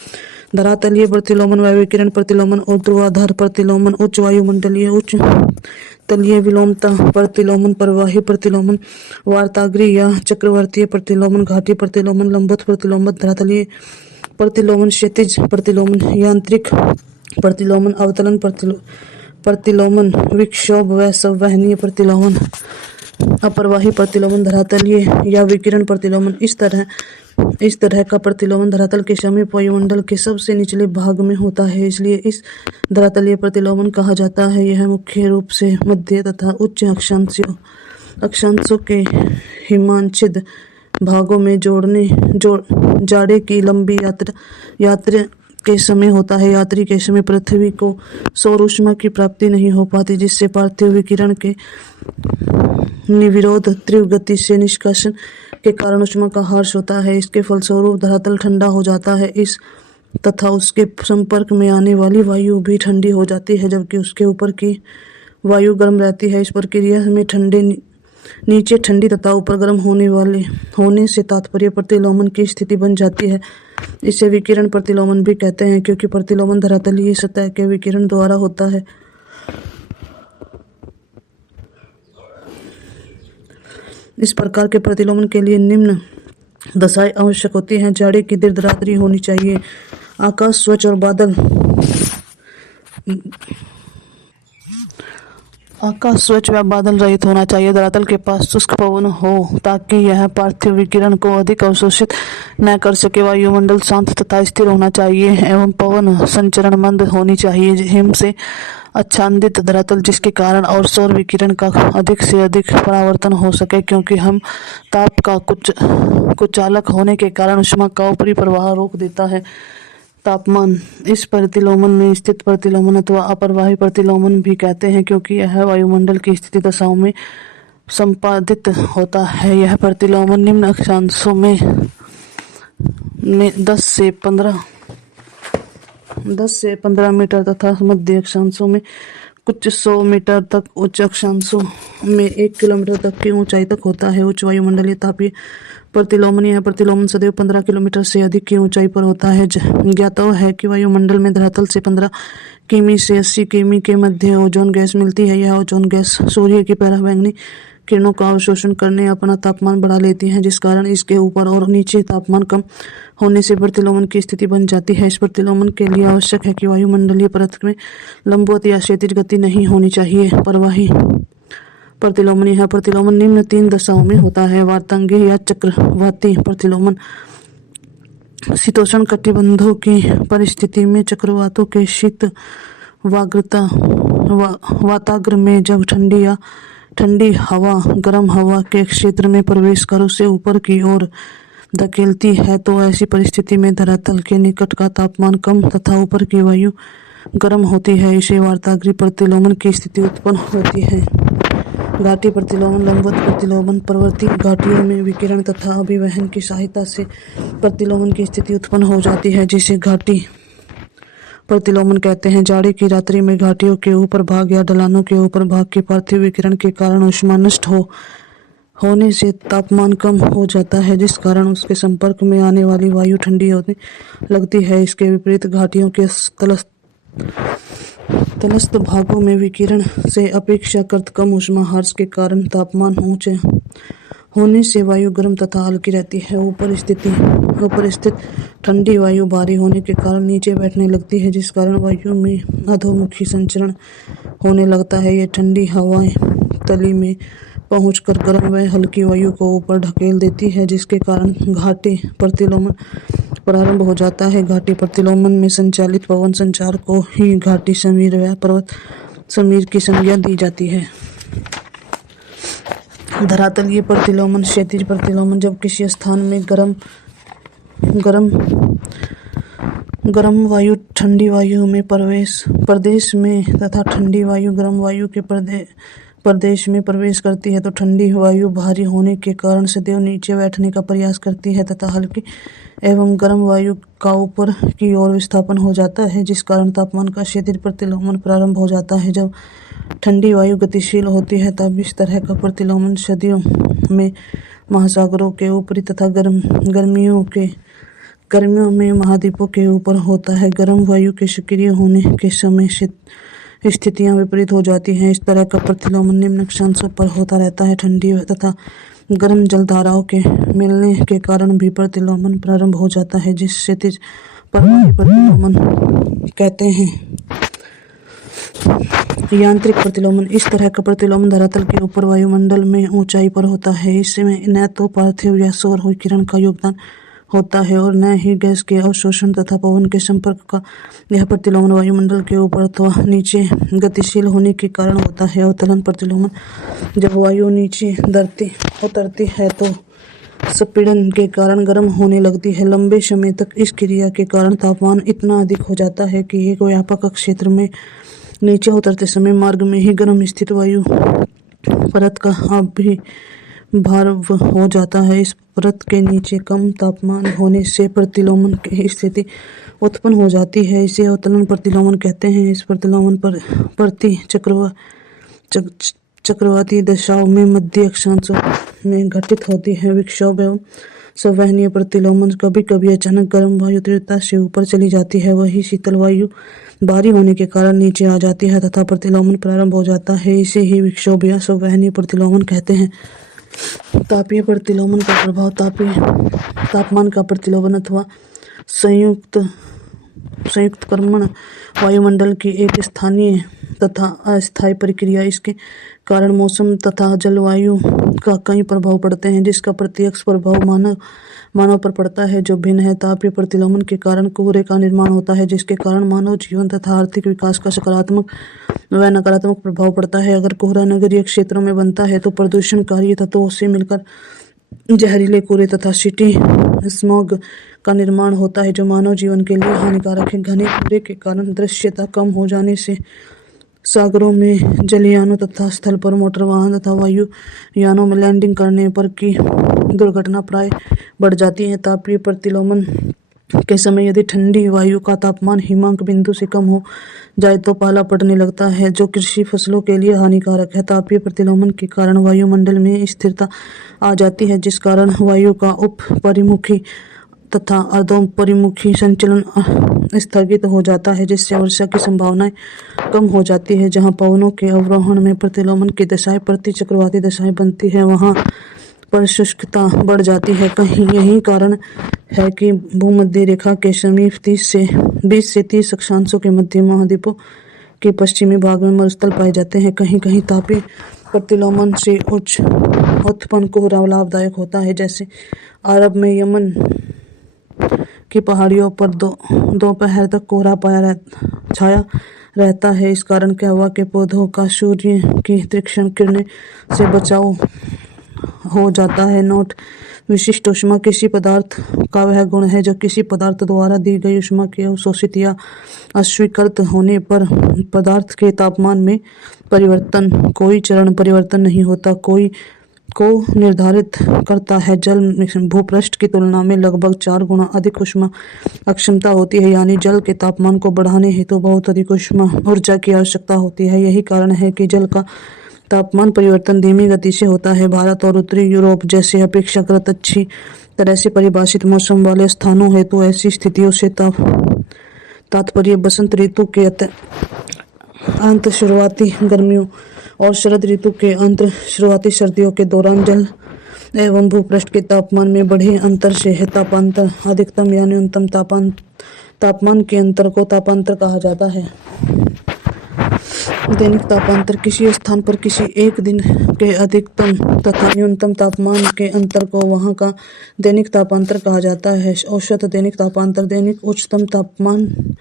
धरातलीय प्रतिलोमन, वायुविकिरण प्रतिलोमन और ध्रुवाधार प्रतिलोमन, उच्च वायुमंडलीय उच्च तलीय विलोमता प्रतिलोमन, परवाही प्रतिलोमन, वार्ताग्रीय या चक्रवर्तीय प्रतिलोमन, घाटी प्रतिलोमन, लंबवत प्रतिलोमन, धरातलीय प्रतिलोमन, क्षैतिज प्रतिलोमन, यांत्रिक प्रतिलोमन, अवतलन प्रतिलोमन, विक्षोभ व संवहनीय प्रतिलोमन, अपरवाही प्रतिलोमन, धरातलीय या विकिरण प्रतिलोमन। इस तरह का प्रतिलोमन धरातल के समीप वायुमंडल के सबसे निचले भाग में होता है, इसलिए इस धरातलीय प्रतिलोमन कहा जाता है। यह मुख्य रूप से मध्य तथा उच्च अक्षांशों के हिमांशित भागों में जाड़े की लंबी यात्रा के समय होता है। यात्री के समय पृथ्वी को सौर ऊष्मा की प्राप्ति नहीं हो पाती, जिससे पार्थिव विकिरण के निर्विरोध तीव्र गति से निष्कासन के कारण ऊष्मा का ह्रास होता है। इसके फलस्वरूप धरातल ठंडा हो जाता है तथा उसके संपर्क में आने वाली वायु भी ठंडी हो जाती है, जबकि उसके ऊपर की वायु गर्म रहती है। इस प्रक्रिया में नीचे ठंडी तथा ऊपर गर्म होने से तात्पर्य प्रतिलोमन की स्थिति बन जाती है। इसे विकिरण प्रतिलोमन भी कहते हैं, क्योंकि प्रतिलोमन धरातलीय सतह के विकिरण द्वारा होता है। इस प्रकार के प्रतिलोमन के लिए निम्न दशाएं आवश्यक होती हैं। जाड़े की दीर्घ रात्रि होनी चाहिए। आकाश स्वच्छ व बादल रहित होना चाहिए। धरातल के पास शुष्क पवन हो ताकि यह पार्थिव विकिरण को अधिक अवशोषित न कर सके। वायुमंडल शांत तथा स्थिर होना चाहिए एवं पवन संचरण मंद होनी चाहिए। हिम से आच्छादित धरातल, जिसके कारण और सौर विकिरण का अधिक से अधिक परावर्तन हो सके, क्योंकि हम ताप का कुचालक होने के कारण ऊष्मा का ऊपरी प्रवाह रोक देता है। तापमान इस प्रतिलोमन में स्थित प्रतिलोमन अथवा अपरवाही प्रतिलोमन भी कहते हैं, क्योंकि यह वायुमंडल की स्थिति दशाओं में संपादित होता है। यह प्रतिलोमन निम्न अक्षांशों में 10 से 15 मीटर तथा मध्य अक्षांशों में कुछ 100 मीटर तक, उच्च अक्षांशों में 1 किलोमीटर तक की ऊंचाई तक होता है। उच्च वायुमंडलीय तापीय प्रतिलोमन, यह प्रतिलोमन सदैव 15 किलोमीटर से अधिक की ऊंचाई पर होता है। ज्ञात है कि वायुमंडल में धरातल से 15 किमी से 80 किमी के मध्य ओजोन गैस मिलती है। यह ओजोन गैस सूर्य की पराबैंगनी किरणों का अवशोषण करने अपना तापमान बढ़ा लेती है, जिस कारण इसके ऊपर और नीचे तापमान कम होने से प्रतिलोमन की स्थिति बन जाती है। इस प्रतिलोमन के लिए आवश्यक है कि वायुमंडलीय परत में लंबवत या क्षैतिज गति नहीं होनी चाहिए। परवाही प्रतिलोमन, यह प्रतिलोमन निम्न 3 दशाओं में होता है। वार्तांगीय या चक्रवाती प्रतिलोमन, शीतोष्ण कटिबंधों की परिस्थिति में चक्रवातों के शीत वाताग्र में जब ठंडी हवा गर्म हवा के क्षेत्र में प्रवेश कर उसे ऊपर की ओर धकेलती है, तो ऐसी परिस्थिति में धरातल के निकट का तापमान कम तथा ऊपर की वायु गर्म होती है। इसे वार्ताग्रीय प्रतिलोमन की स्थिति उत्पन्न होती है। घाटी प्रतिलोमन, लंबवत प्रतिलोमन, प्रवृत्ति घाटियों में विकिरण तथा अभिवहन की सहायता से प्रतिलोमन की स्थिति उत्पन्न हो जाती है, जिसे घाटी प्रतिलोमन कहते हैं। जाड़े की रात्रि में घाटियों के ऊपर भाग या ढलानों के ऊपर भाग के पार्थिव विकिरण के कारण ऊष्मा नष्ट होने से तापमान कम हो जाता है, जिस कारण उसके संपर्क में आने वाली वायु ठंडी होने लगती है। इसके विपरीत घाटियों के तलस्थ भागों में विकिरण से अपेक्षाकृत कम ऊष्मा ह्रास के कारण तापमान ऊंचे होने से वायु गर्म तथा हल्की रहती है। ऊपर स्थित ठंडी वायु भारी होने के कारण नीचे बैठने लगती है, जिस कारण वायु में अधोमुखी संचरण होने लगता है। ये ठंडी हवाएं तली में पहुंचकर गर्म व हल्की वायु को ऊपर ढकेल देती है, जिसके कारण घाटी प्रतिलोमन प्रारंभ हो जाता है। घाटी प्रतिलोमन में संचालित पवन संचार को ही घाटी समीर व पर्वत समीर की संज्ञा दी जाती है। धरातलीय प्रतिलोमन, क्षैतिज प्रतिलोमन, जब किसी स्थान में गर्म वायु ठंडी वायु में प्रदेश में तथा ठंडी वायु गर्म वायु के प्रदेश में प्रवेश करती है तो ठंडी वायु भारी होने के कारण सदैव नीचे बैठने का प्रयास करती है तथा हल्की एवं गर्म वायु का ऊपर की ओर विस्थापन हो जाता है, जिस कारण तापमान का क्षैतिज प्रतिलोमन प्रारंभ हो जाता है। जब ठंडी वायु गतिशील होती है तब इस तरह का प्रतिलोमन सदियों में महासागरों के ऊपरी तथा गर्मियों में महाद्वीपों के ऊपर होता है। गर्म वायु के सक्रिय होने के समय स्थितियां विपरीत हो जाती हैं। इस तरह का प्रतिलोमन निम्न अक्षांशों पर होता रहता है। ठंडी तथा गर्म जलधाराओं के मिलने के कारण भी प्रतिलोमन प्रारंभ हो जाता है, जिस क्षैतिज प्रवाही प्रतिलोमन कहते हैं। यांत्रिक प्रतिलोमन, इस तरह का प्रतिलोमन धरातल के ऊपर वायुमंडल में ऊंचाई पर होता है। इसमें न तो पार्थिव या सौर विकिरण का योगदान होता है और न ही गैस के अवशोषण तथा पवन के संपर्क का। यह प्रतिलोमन वायुमंडल के ऊपर अथवा नीचे गतिशील होने के कारण होता है। अवतरण प्रतिलोमन, जब वायु नीचे उतरती है तो संपीड़न के कारण गर्म होने लगती है। लंबे समय तक इस क्रिया के कारण तापमान इतना अधिक हो जाता है कि एक व्यापक क्षेत्र में नीचे उतरते समय मार्ग में ही गर्म स्थित वायु परत का भी भार हो जाता है। इस परत के नीचे कम तापमान होने से प्रतिलोमन की स्थिति उत्पन्न हो जाती है। इसे अवतरण प्रतिलोमन कहते हैं। इस प्रतिलोमन पर प्रति चक्रवाती दशाओं में मध्य अक्षांशों में घटित होती है। विक्षोभ एवं संवहनीय प्रतिलोमन, कभी कभी अचानक गर्म वायु तीव्रता से ऊपर चली जाती है, वही शीतल वायु भारी होने के कारण नीचे आ जाती है तथा प्रतिलोमन प्रारंभ हो जाता है। इसे ही विक्षोभ या संवहनीय प्रतिलोमन कहते हैं। तापीय प्रतिलोमन का प्रभाव, तापमान का प्रतिलोमन अथवा संयुक्तकर्मण वायुमंडल की एक स्थानीय तथा अस्थायी प्रक्रिया। इसके कारण मौसम तथा जलवायु का कई प्रभाव पड़ते हैं, जिसका प्रत्यक्ष प्रभाव मानव पर पड़ता है जो भिन्न है। तापीय प्रतिलोमन के कारण कोहरे का निर्माण होता है, जिसके कारण मानव जीवन तथा आर्थिक विकास का सकारात्मक व नकारात्मक प्रभाव पड़ता है। अगर कोहरा नगरीय क्षेत्रों में बनता है तो प्रदूषणकारी तत्वों से मिलकर जहरीले कोहरे तथा सिटी स्मॉग का निर्माण होता है, जो मानव जीवन के लिए हानिकारक है। घने कोहरे के कारण दृश्यता कम हो जाने से सागरों में जलयानों तथा स्थल पर मोटर वाहन तथा वायु यानों में लैंडिंग करने पर की दुर्घटना प्राय बढ़ जाती है। तापीय प्रतिलोमन के समय यदि ठंडी वायु का तापमान हिमांक बिंदु से कम हो जाए तो पाला पड़ने लगता है, जो कृषि फसलों के लिए हानिकारक है। तापीय प्रतिलोमन के कारण वायुमंडल में स्थिरता आ जाती है, जिस कारण वायु का उपरिमुखी तथा अर्धोपरिमुखी संचलन स्थगित हो जाता है, जिससे वर्षा की संभावनाएं कम हो जाती है। जहां पवनों के अवरोहण में प्रतिलोमन की दशाएं प्रति चक्रवाती दशाएं बनती है, वहां पर शुष्कता बढ़ जाती है। कहीं यही कारण है कि भूमध्य रेखा के समीप 20 से 30 अक्षांशों के मध्य महाद्वीपों के पश्चिमी भाग में मरुस्थल पाए जाते हैं। कहीं कहीं तापीय प्रतिलोमन से उत्पन्न कोहरा लाभदायक होता है, जैसे अरब में यमन की पहाड़ियों पर दोपहर तक कोहरा छाया रहता है। इस कारण के हवा के पौधों का सूर्य की तीक्ष्ण किरणें से बचाव हो जाता है। नोट: विशिष्ट ऊष्मा किसी पदार्थ का वह गुण है जो किसी पदार्थ द्वारा दी गई ऊष्मा के अवशोषित या अस्वीकृत होने पर पदार्थ के तापमान में परिवर्तन, कोई चरण परिवर्तन नहीं होता, को निर्धारित करता है। जल में भूपृष्ठ की तुलना में लगभग 4 गुना अधिक ऊष्मा अक्षमता होती है, यानी जल के तापमान को बढ़ाने हेतु बहुत अधिक ऊष्मा ऊर्जा की आवश्यकता होती है। यही कारण है कि जल का तापमान परिवर्तन धीमी गति से होता है। भारत और उत्तरी यूरोप जैसे अपेक्षाकृत अच्छी तरह से परिभाषित मौसम वाले स्थानों हेतु ऐसी स्थितियों से तात्पर्य बसंत ऋतु के अंत, शुरुआती गर्मियों और शरद ऋतु के अंत, शुरुआती सर्दियों के दौरान जल एवं भूपृष्ठ के तापमान में बढ़े अंतर से है। तापांतर, अधिकतम या न्यूनतम तापमान के अंतर को तापांतर कहा जाता है। दैनिक तापांतर किसी स्थान पर किसी एक दिन के अधिकतम तथा न्यूनतम तापमान के अंतर को वहां का दैनिक तापांतर कहा जाता है। औसत दैनिक तापांतर दैनिक उच्चतम तापमान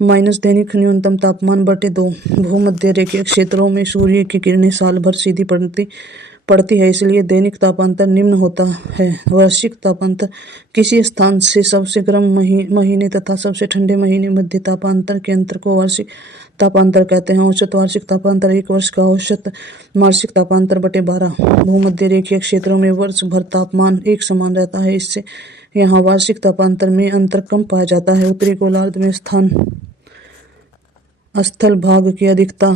माइनस दैनिक न्यूनतम तापमान बटे 2। भूमध्य रेखीय क्षेत्रों में सूर्य की किरणें साल भर सीधी पड़ती है, इसलिए दैनिक तापांतर निम्न होता है। वार्षिक तापांतर किसी स्थान से सबसे गर्म महीने तथा सबसे ठंडे महीने मध्य तापांतर के अंतर को वार्षिक तापांतर कहते हैं। औसत वार्षिक तापांतर एक वर्ष का औसत वार्षिक तापांतर बटे 12। भूमध्य रेखीय क्षेत्रों में वर्ष भर तापमान एक समान रहता है, इससे यहाँ वार्षिक तापांतर में अंतर कम पाया जाता है। उत्तरी गोलार्ध में स्थल भाग की अधिकता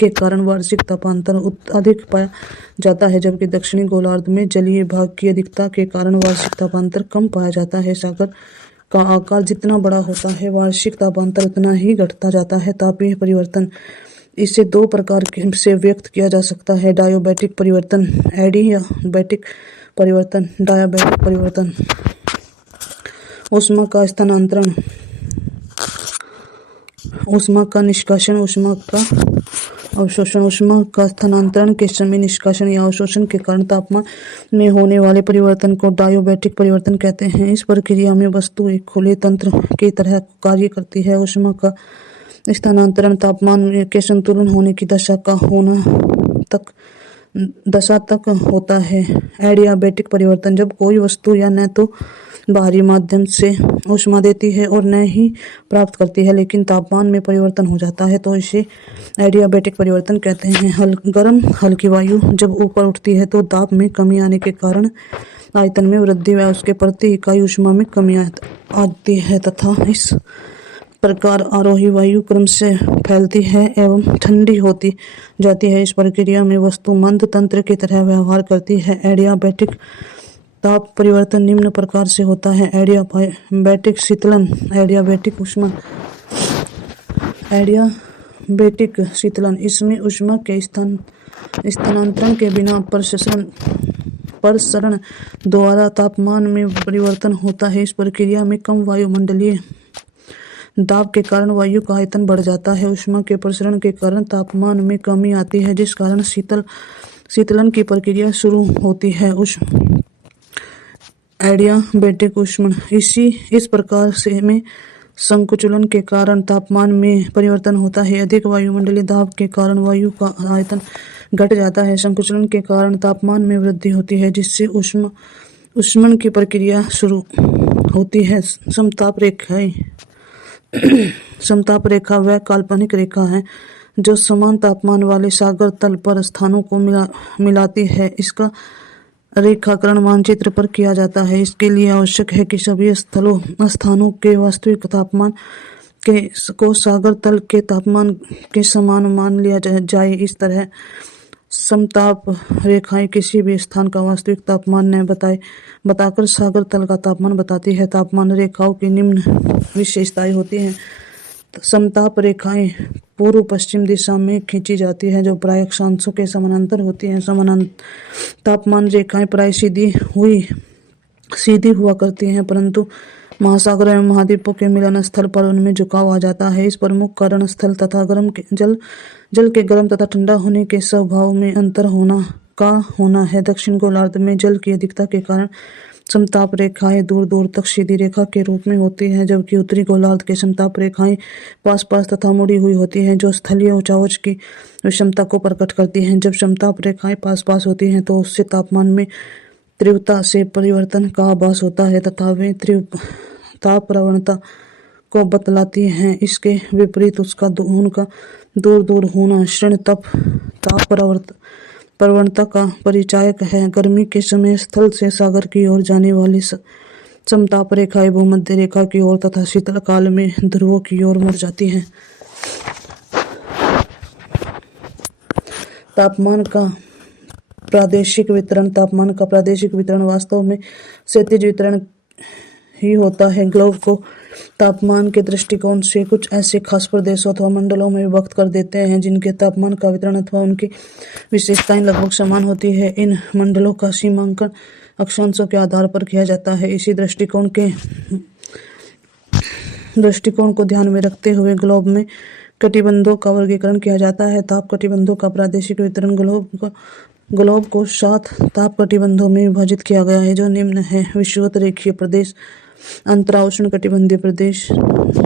के कारण वार्षिक तापांतर अधिक पाया जाता है, जबकि दक्षिणी गोलार्ध में जलीय भाग की अधिकता के कारण वार्षिक तापांतर कम पाया जाता है। सागर का आकार जितना बड़ा होता है, वार्षिक तापांतर उतना ही घटता जाता है। तापीय परिवर्तन इसे दो प्रकार से व्यक्त किया जा सकता है: डायोबैटिक परिवर्तन, एडियाबैटिक परिवर्तन। डायाबैटिक परिवर्तन ऊष्मा का स्थानांतरण, ऊष्मा का निष्कासन, ऊष्मा का अवशोषण। ऊष्मा का स्थानांतरण के समय निष्कासन या अवशोषण के कारण तापमान में होने वाले परिवर्तन को डायोबैटिक परिवर्तन कहते हैं। इस प्रक्रिया में वस्तु एक खुले तंत्र की तरह कार्य करती है। ऊष्मा का स्थानांतरण तापमान के संतुलन होने की दशा तक होता है। एडियाबैटिक परिवर्तन जब कोई वस्तु या न तो बाहरी माध्यम से ऊष्मा देती है और न ही प्राप्त करती है, लेकिन तापमान में परिवर्तन हो जाता है, तो इसे एडियाबैटिक परिवर्तन कहते हैं। गर्म हल्की वायु जब ऊपर उठती है तो दाब में कमी आने के कारण आयतन में वृद्धि व उसके प्रति इकाई ऊष्मा में कमी आती है तथा इस प्रकार आरोही वायु क्रम से फैलती है एवं ठंडी होती जाती है। इस प्रक्रिया में वस्तु मंद तंत्र की तरह व्यवहार करती है। एडियाबैटिक ताप परिवर्तन निम्न प्रकार से होता है: एडियाबैटिक शीतलन, एडियाबैटिक ऊष्मा। एडियाबैटिक शीतलन इसमें ऊष्मा के स्थानांतरण के बिना प्रसरण द्वारा तापमान में परिवर्तन होता है। इस प्रक्रिया में कम वायुमंडलीय दाब के कारण वायु का आयतन बढ़ जाता है। ऊष्मा के प्रसरण के कारण तापमान में कमी आती है, जिस कारण शीतलन की प्रक्रिया शुरू होती है। एडियाबैटिक ऊष्मन इस प्रकार से में संकुचन के कारण तापमान में परिवर्तन होता है। अधिक वायुमंडलीय दाब के कारण वायु का आयतन घट जाता है। संकुचन के कारण तापमान में वृद्धि होती है, जिससे ऊष्मन की प्रक्रिया शुरू होती है। समताप रेखा वह काल्पनिक रेखा है जो समान तापमान वाले सागर तल पर स्थानों को मिलाती है। इसका रेखाकरण मानचित्र पर किया जाता है। इसके लिए आवश्यक है कि सभी स्थानों के वास्तविक तापमान को सागर तल के तापमान के समान मान लिया जाए। इस तरह समताप रेखाएं किसी भी स्थान का वास्तविक तापमान न बताकर सागर तल का तापमान बताती है। तापमान रेखाओं की निम्न विशेषताएं होती हैं। समताप रेखाएं पूर्व पश्चिम दिशा में खींची जाती है, जो प्रायः अक्षांशों के समानांतर होती हैं। तापमान रेखाएं प्राय सीधी हुआ करती हैं, परंतु महासागर एवं महाद्वीपों के मिलन स्थल पर उनमें झुकाव आ जाता है। इस प्रमुख कारण स्थल तथा जल के गर्म तथा ठंडा होने के स्वभाव में अंतर होना है। दक्षिण गोलार्ध में जल की अधिकता के कारण समताप रेखाएं दूर दूर तक सीधी रेखा के रूप में होती हैं, जबकि उत्तरी गोलार्ध के समताप रेखाएं पास तथा मुड़ी हुई होती हैं, जो स्थलीय ऊंचाई की विषमता को प्रकट करती हैं। जब समताप रेखाएं पास होती हैं तो उससे तापमान में तीव्रता से परिवर्तन का आभास होता है तथा वे ताप प्रवणता को बतलाती हैं। इसके विपरीत उनका दूर दूर होना ऋण ताप प्रवणता का परिचायक है। गर्मी के समय स्थल से सागर की ओर जाने वाली समताप रेखाएं भूमध्य रेखा की ओर तथा शीतल काल में ध्रुवों की ओर मुड़ जाती हैं। तापमान का प्रादेशिक वितरण वास्तव में क्षैतिज वितरण ही होता है। ग्लोब को तापमान के दृष्टिकोण से कुछ ऐसे खास प्रदेशों अथवा मंडलों में विभक्त कर देते हैं जिनके तापमान का वितरण अथवा उनकी विशेषताएं लगभग समान होती है। इन मंडलों का सीमांकन अक्षांशों के आधार पर किया जाता है। इसी दृष्टिकोण को ध्यान में रखते हुए ग्लोब में कटिबंधों का वर्गीकरण किया जाता है। ताप कटिबंधों का प्रादेशिक वितरण ग्लोब को 7 ताप कटिबंधों में विभाजित किया गया है, जो निम्न है: विषुवत रेखीय प्रदेश, अंतराउष्णकटिबंधीय प्रदेश,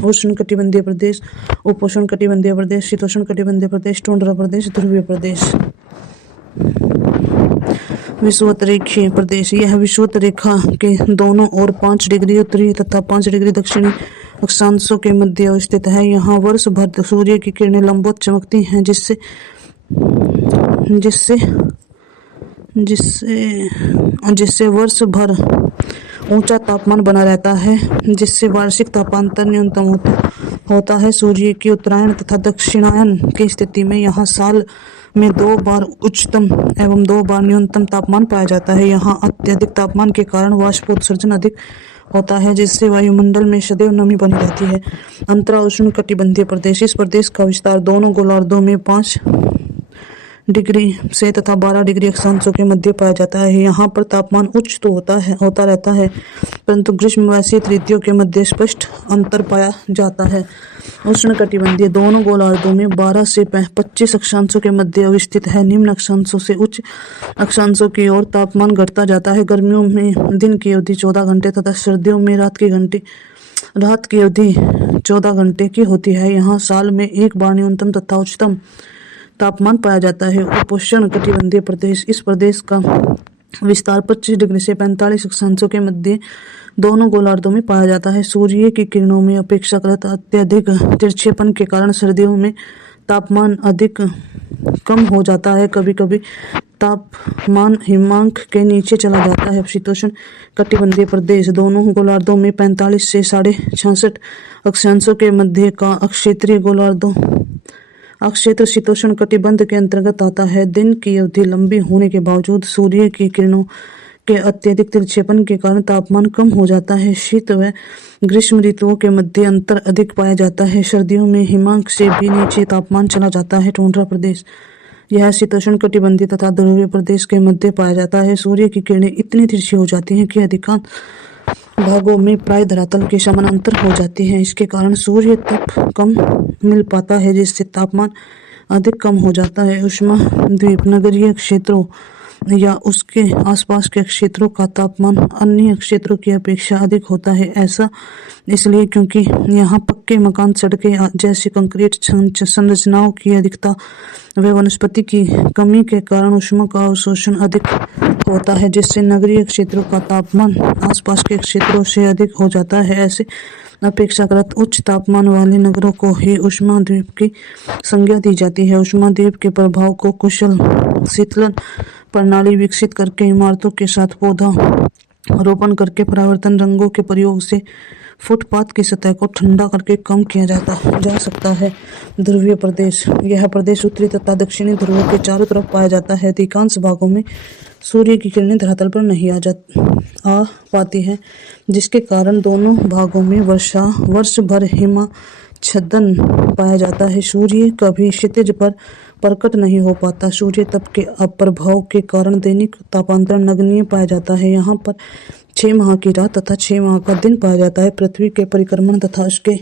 उष्णकटिबंधीय प्रदेश, उपोष्णकटिबंधीय प्रदेश, शीतोष्णकटिबंधीय प्रदेश, टुंड्रा प्रदेश, ध्रुवीय प्रदेश। विषुवत रेखीय प्रदेश: यह विषुवत रेखा के दोनों ओर 5 डिग्री उत्तरी तथा 5 डिग्री दक्षिणी अक्षांशों के मध्य अवस्थित है। यहाँ वर्ष भर सूर्य की किरणें लंबवत चमकती हैं, जिससे वर्ष भर ऊंचा तापमान बना रहता है, जिससे वार्षिक तापांतर न्यूनतम होता है। सूर्य की उत्तरायण तथा दक्षिणायन की स्थिति में यहाँ साल में 2 बार उच्चतम एवं 2 बार न्यूनतम तापमान पाया जाता है। यहाँ अत्यधिक तापमान के कारण वाष्पोत्सर्जन अधिक होता है, जिससे वायुमंडल में सदैव नमी बनी रहती है। अंतरा उष्णकटिबंधीय प्रदेश: इस प्रदेश का विस्तार दोनों गोलार्धों में 5 डिग्री से तथा 12 डिग्री अक्षांशों के मध्य पाया जाता है। यहाँ पर तापमान उच्च तो होता रहता है, परंतु ग्रीष्म व शीत ऋतुओं के मध्य स्पष्ट अंतर पाया जाता है। उष्णकटिबंधीय दोनों गोलार्धों में 12 से 25 अक्षांशों के मध्य अवस्थित है। निम्न अक्षांशों से उच्च अक्षांशों की ओर तापमान घटता जाता है। गर्मियों में दिन की अवधि 14 घंटे तथा सर्दियों में रात की अवधि 14 घंटे की होती है। यहाँ साल में 1 बार न्यूनतम तथा उच्चतम तापमान पाया जाता है। उपोष्ण कटिबंधीय प्रदेश: इस प्रदेश का विस्तार 25 डिग्री से 45 अक्षांशों के मध्य दोनों गोलार्धों में पाया जाता है। सूर्य की किरणों में अपेक्षाकृत अत्यधिक तिरछेपन के कारण सर्दियों में तापमान अधिक कम हो जाता है। कभी कभी तापमान हिमांक के नीचे चला जाता है। शीतोष्ण कटिबंधीय प्रदेश: दोनों गोलार्धों में 45 से 66.5 अक्षांशों के मध्य का अक्षेत्र शीतोष्ण कटिबंध के अंतर्गत आता है। दिन की अवधि लंबी होने के बावजूद सूर्य की किरणों के अत्यधिक तिरछेपन के कारण तापमान कम हो जाता है। शीत व ग्रीष्म ऋतुओं के मध्य अंतर अधिक पाया जाता है। सर्दियों में हिमांक से भी नीचे तापमान चला जाता है। टुंड्रा प्रदेश: यह शीतोष्ण कटिबंधीय तथा ध्रुवीय प्रदेश के मध्य पाया जाता है। सूर्य की किरणें इतनी तिरछी हो जाती हैं कि अधिकांश भागों में प्राय धरातल के समानांतर हो जाती है। इसके कारण सूर्य तप कम मिल पाता है, जिससे तापमान अधिक कम हो जाता है। उष्माद्वीप नगरीय क्षेत्रों या उसके आसपास के क्षेत्रों का तापमान अन्य क्षेत्रों की अपेक्षा अधिक होता है। ऐसा इसलिए क्योंकि यहाँ पक्के मकान, सड़कें जैसी कंक्रीट संरचनाओं की अधिकता व वनस्पति की कमी के कारण ऊष्मा का अवशोषण अधिक होता है, जिससे नगरीय क्षेत्रों का तापमान आसपास के क्षेत्रों से अधिक हो जाता है। ऐसे अपेक्षाकृत उच्च तापमान वाले नगरों को ही उष्माद्वीप की संज्ञा दी जाती है। उष्माद्वीप के प्रभाव को कुशल शीतलन प्रणाली विकसित करके, इमारतों के साथ पौधा रोपण करके, परावर्तन रंगों के प्रयोग से फुटपाथ की सतह को ठंडा करके कम किया जा सकता है। ध्रुवीय प्रदेश: यह प्रदेश उत्तरी तथा दक्षिणी ध्रुवों के चारों तरफ पाया जाता है। अधिकांश भागों में सूर्य की किरणें धरातल पर नहीं आ पाती है, जिसके कारण दोनों भागों में वर्ष भर हिमाच्छादन पाया जाता है। सूर्य कभी क्षितिज पर प्रकट नहीं हो पाता। सूर्य तप के अप्रभाव के कारण दैनिक तापांतर नगण्य पाया जाता है। यहाँ पर 6 माह की रात तथा 6 माह का दिन पाया जाता है। पृथ्वी के परिक्रमण तथा उसके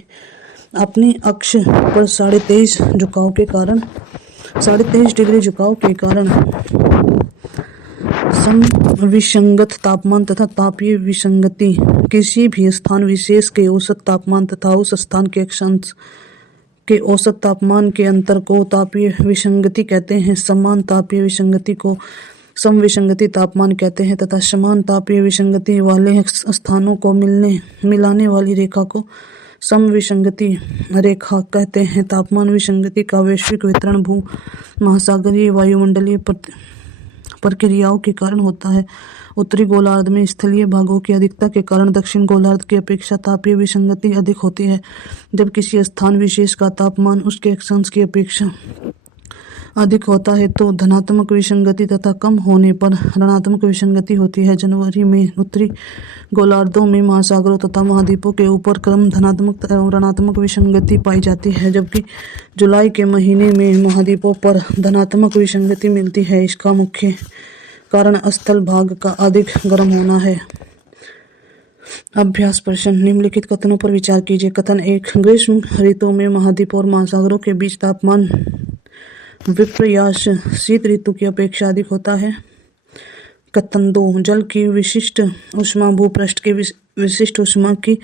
अपने अक्ष पर 23.5 डिग्री झुकाव के कारण समविसंगत तापमान तथा तापीय विसंगति किसी भी स्थान विशेष के औसत तापमान तथा उस स्थान के अक्षांश के औसत तापमान के अंतर को तापीय विसंगति कहते हैं। समान तापीय विसंगति को समविसंगति तापमान कहते हैं तथा समान तापीय विसंगति वाले स्थानों को मिलाने वाली रेखा को समविसंगति रेखा कहते हैं। तापमान विसंगति का वैश्विक वितरण भू महासागरीय वायुमंडलीय प्रक्रियाओं के कारण होता है। उत्तरी गोलार्ध में स्थलीय भागों की अधिकता के कारण दक्षिण गोलार्ध की अपेक्षा तापीय विसंगति अधिक होती है। जब किसी स्थान विशेष का तापमान उसके अक्षांश की अपेक्षा अधिक होता है तो धनात्मक विसंगति तथा कम होने पर ऋणात्मक विसंगति होती है। जनवरी में उत्तरी गोलार्धों में महासागरों तथा महाद्वीपों के ऊपर क्रम धनात्मक एवं ऋणात्मक विसंगति पाई जाती है, जबकि जुलाई के महीने में महाद्वीपों पर धनात्मक विसंगति मिलती है। इसका मुख्य कारण स्थल भाग का अधिक गर्म होना है। अभ्यास प्रश्न। निम्नलिखित कथनों पर विचार कीजिए। कथन 1, ग्रीष्म ऋतु में महाद्वीप और महासागरों के बीच तापमान विपर्यास शीत ऋतु की अपेक्षा अधिक होता है। कथन 2, जल की विशिष्ट ऊष्मा भूपृष्ठ की विशिष्ट ऊष्मा की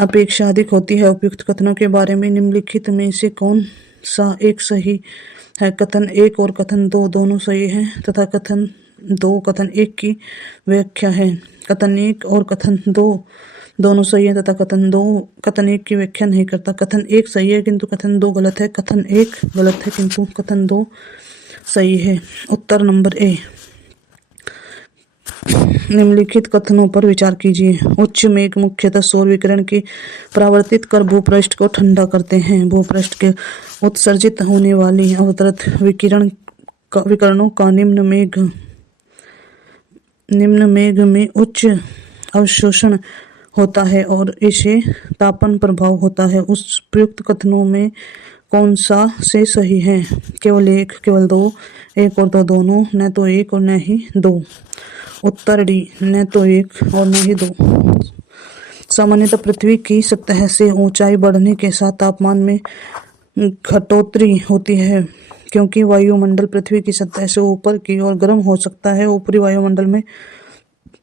अपेक्षा अधिक होती है। उपयुक्त कथनों के बारे में निम्नलिखित में से कौन सा एक सही है? कथन 1 और कथन 2 दोनों सही हैं तथा कथन 2 कथन 1 की व्याख्या है। कथन 1 और कथन 2 दोनों सही है तथा कथन 2 कथन 1 की व्याख्या नहीं करता। कथन 1 सही है किंतु कथन 2 गलत है। कथन 1 गलत है किंतु कथन 2 सही है। उत्तर नंबर ए। निम्नलिखित कथनों पर विचार कीजिए। उच्च मेघ मुख्यतः सौर विकिरण की परावर्तित कर भूपृष्ठ को ठंडा करते हैं। भूपृष्ठ के उत्सर्जित होने वाली अवतरित विकिरणों का निम्न मेघ में उच्च अवशोषण होता है और इसे तापन प्रभाव होता है। उस प्रयुक्त कथनों में कौन सा से सही है? केवल 1, केवल 2, 1 और 2 दोनों, न तो 1 और न ही 2। उत्तर डी, न तो 1 और न ही 2। सामान्यतः पृथ्वी की सतह से ऊंचाई बढ़ने के साथ तापमान में घटोतरी होती है क्योंकि वायुमंडल पृथ्वी की सतह से ऊपर की ओर गर्म हो सकता है। ऊपरी वायुमंडल में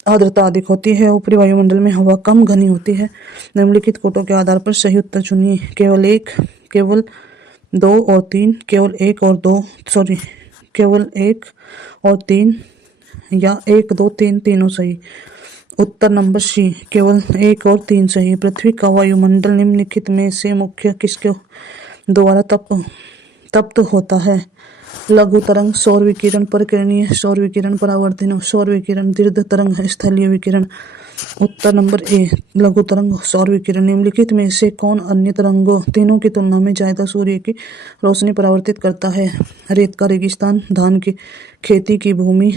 आर्द्रता अधिक होती है। ऊपरी वायुमंडल में हवा कम घनी होती है। निम्नलिखित कोटों के आधार पर सही उत्तर चुनिए। केवल 1, केवल 2 और 3, केवल 1 और 2, केवल 1 और 3 या 1, 2, 3 तीनों सही। उत्तर नंबर सी, केवल 1 और 3 सही। पृथ्वी का वायुमंडल निम्नलिखित में से मुख्य किसके द्वारा तप्त होता है? लघु तरंग, सौर विकिरण, परकिरणीय सौर विकिरण, परावर्तन सौर विकिरण, दीर्घ तरंग, स्थलीय विकिरण। उत्तर नंबर ए, लघु तरंग, सौर विकिरण। निम्नलिखित में से कौन अन्य तरंगों तीनों की तुलना में ज्यादा सूर्य की रोशनी परावर्तित करता है? रेत का रेगिस्तान, धान की खेती की भूमि,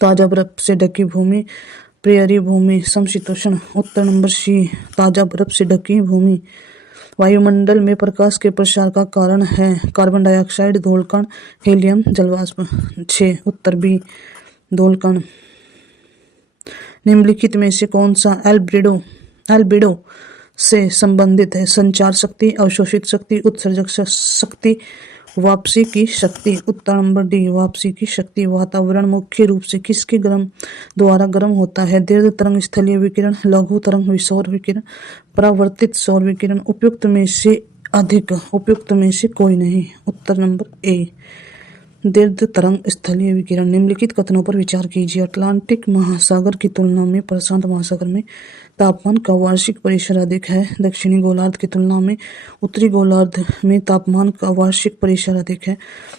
ताजा बर्फ से ढकी भूमि, प्रेयरी भूमि, समशीतोष्ण। उत्तर नंबर सी, ताजा बर्फ से ढकी भूमि। वायुमंडल में प्रकाश के प्रसार का कारण है कार्बन डाइऑक्साइड, धूलकण, हीलियम, जलवाष्प। 6, उत्तर बी, धूलकण। निम्नलिखित में से कौन सा एल्बिडो से संबंधित है? संचार शक्ति, अवशोषित शक्ति, उत्सर्जक शक्ति, वापसी की शक्ति। उत्तर नंबर डी, वापसी की शक्ति। वातावरण मुख्य रूप से किसके द्वारा गर्म होता है? दीर्घ तरंग, स्थलीय विकिरण, लघु तरंग, सौर विकिरण, परावर्तित सौर विकिरण। उपयुक्त में से अधिक, उपयुक्त में से कोई नहीं। उत्तर नंबर ए, दीर्घ तरंग, स्थलीय विकिरण। निम्नलिखित कथनों पर विचार कीजिए। अटलांटिक महासागर की तुलना में प्रशांत महासागर में तापमान का वार्षिक परिसर अधिक है। दक्षिणी गोलार्ध की तुलना में उत्तरी गोलार्ध में तापमान का वार्षिक परिसर अधिक है।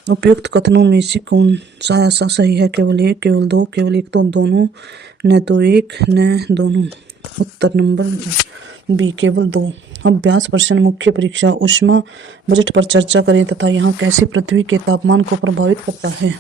उपयुक्त कथनों में से कौन सा ऐसा सही है? केवल 1, केवल 2, केवल 1 तो दोनों, न तो 1 न दोनों। उत्तर नंबर बी, केवल 2। अभ्यास प्रश्न। मुख्य परीक्षा ऊष्मा बजट पर चर्चा करें तथा यह कैसे पृथ्वी के तापमान को प्रभावित करता है।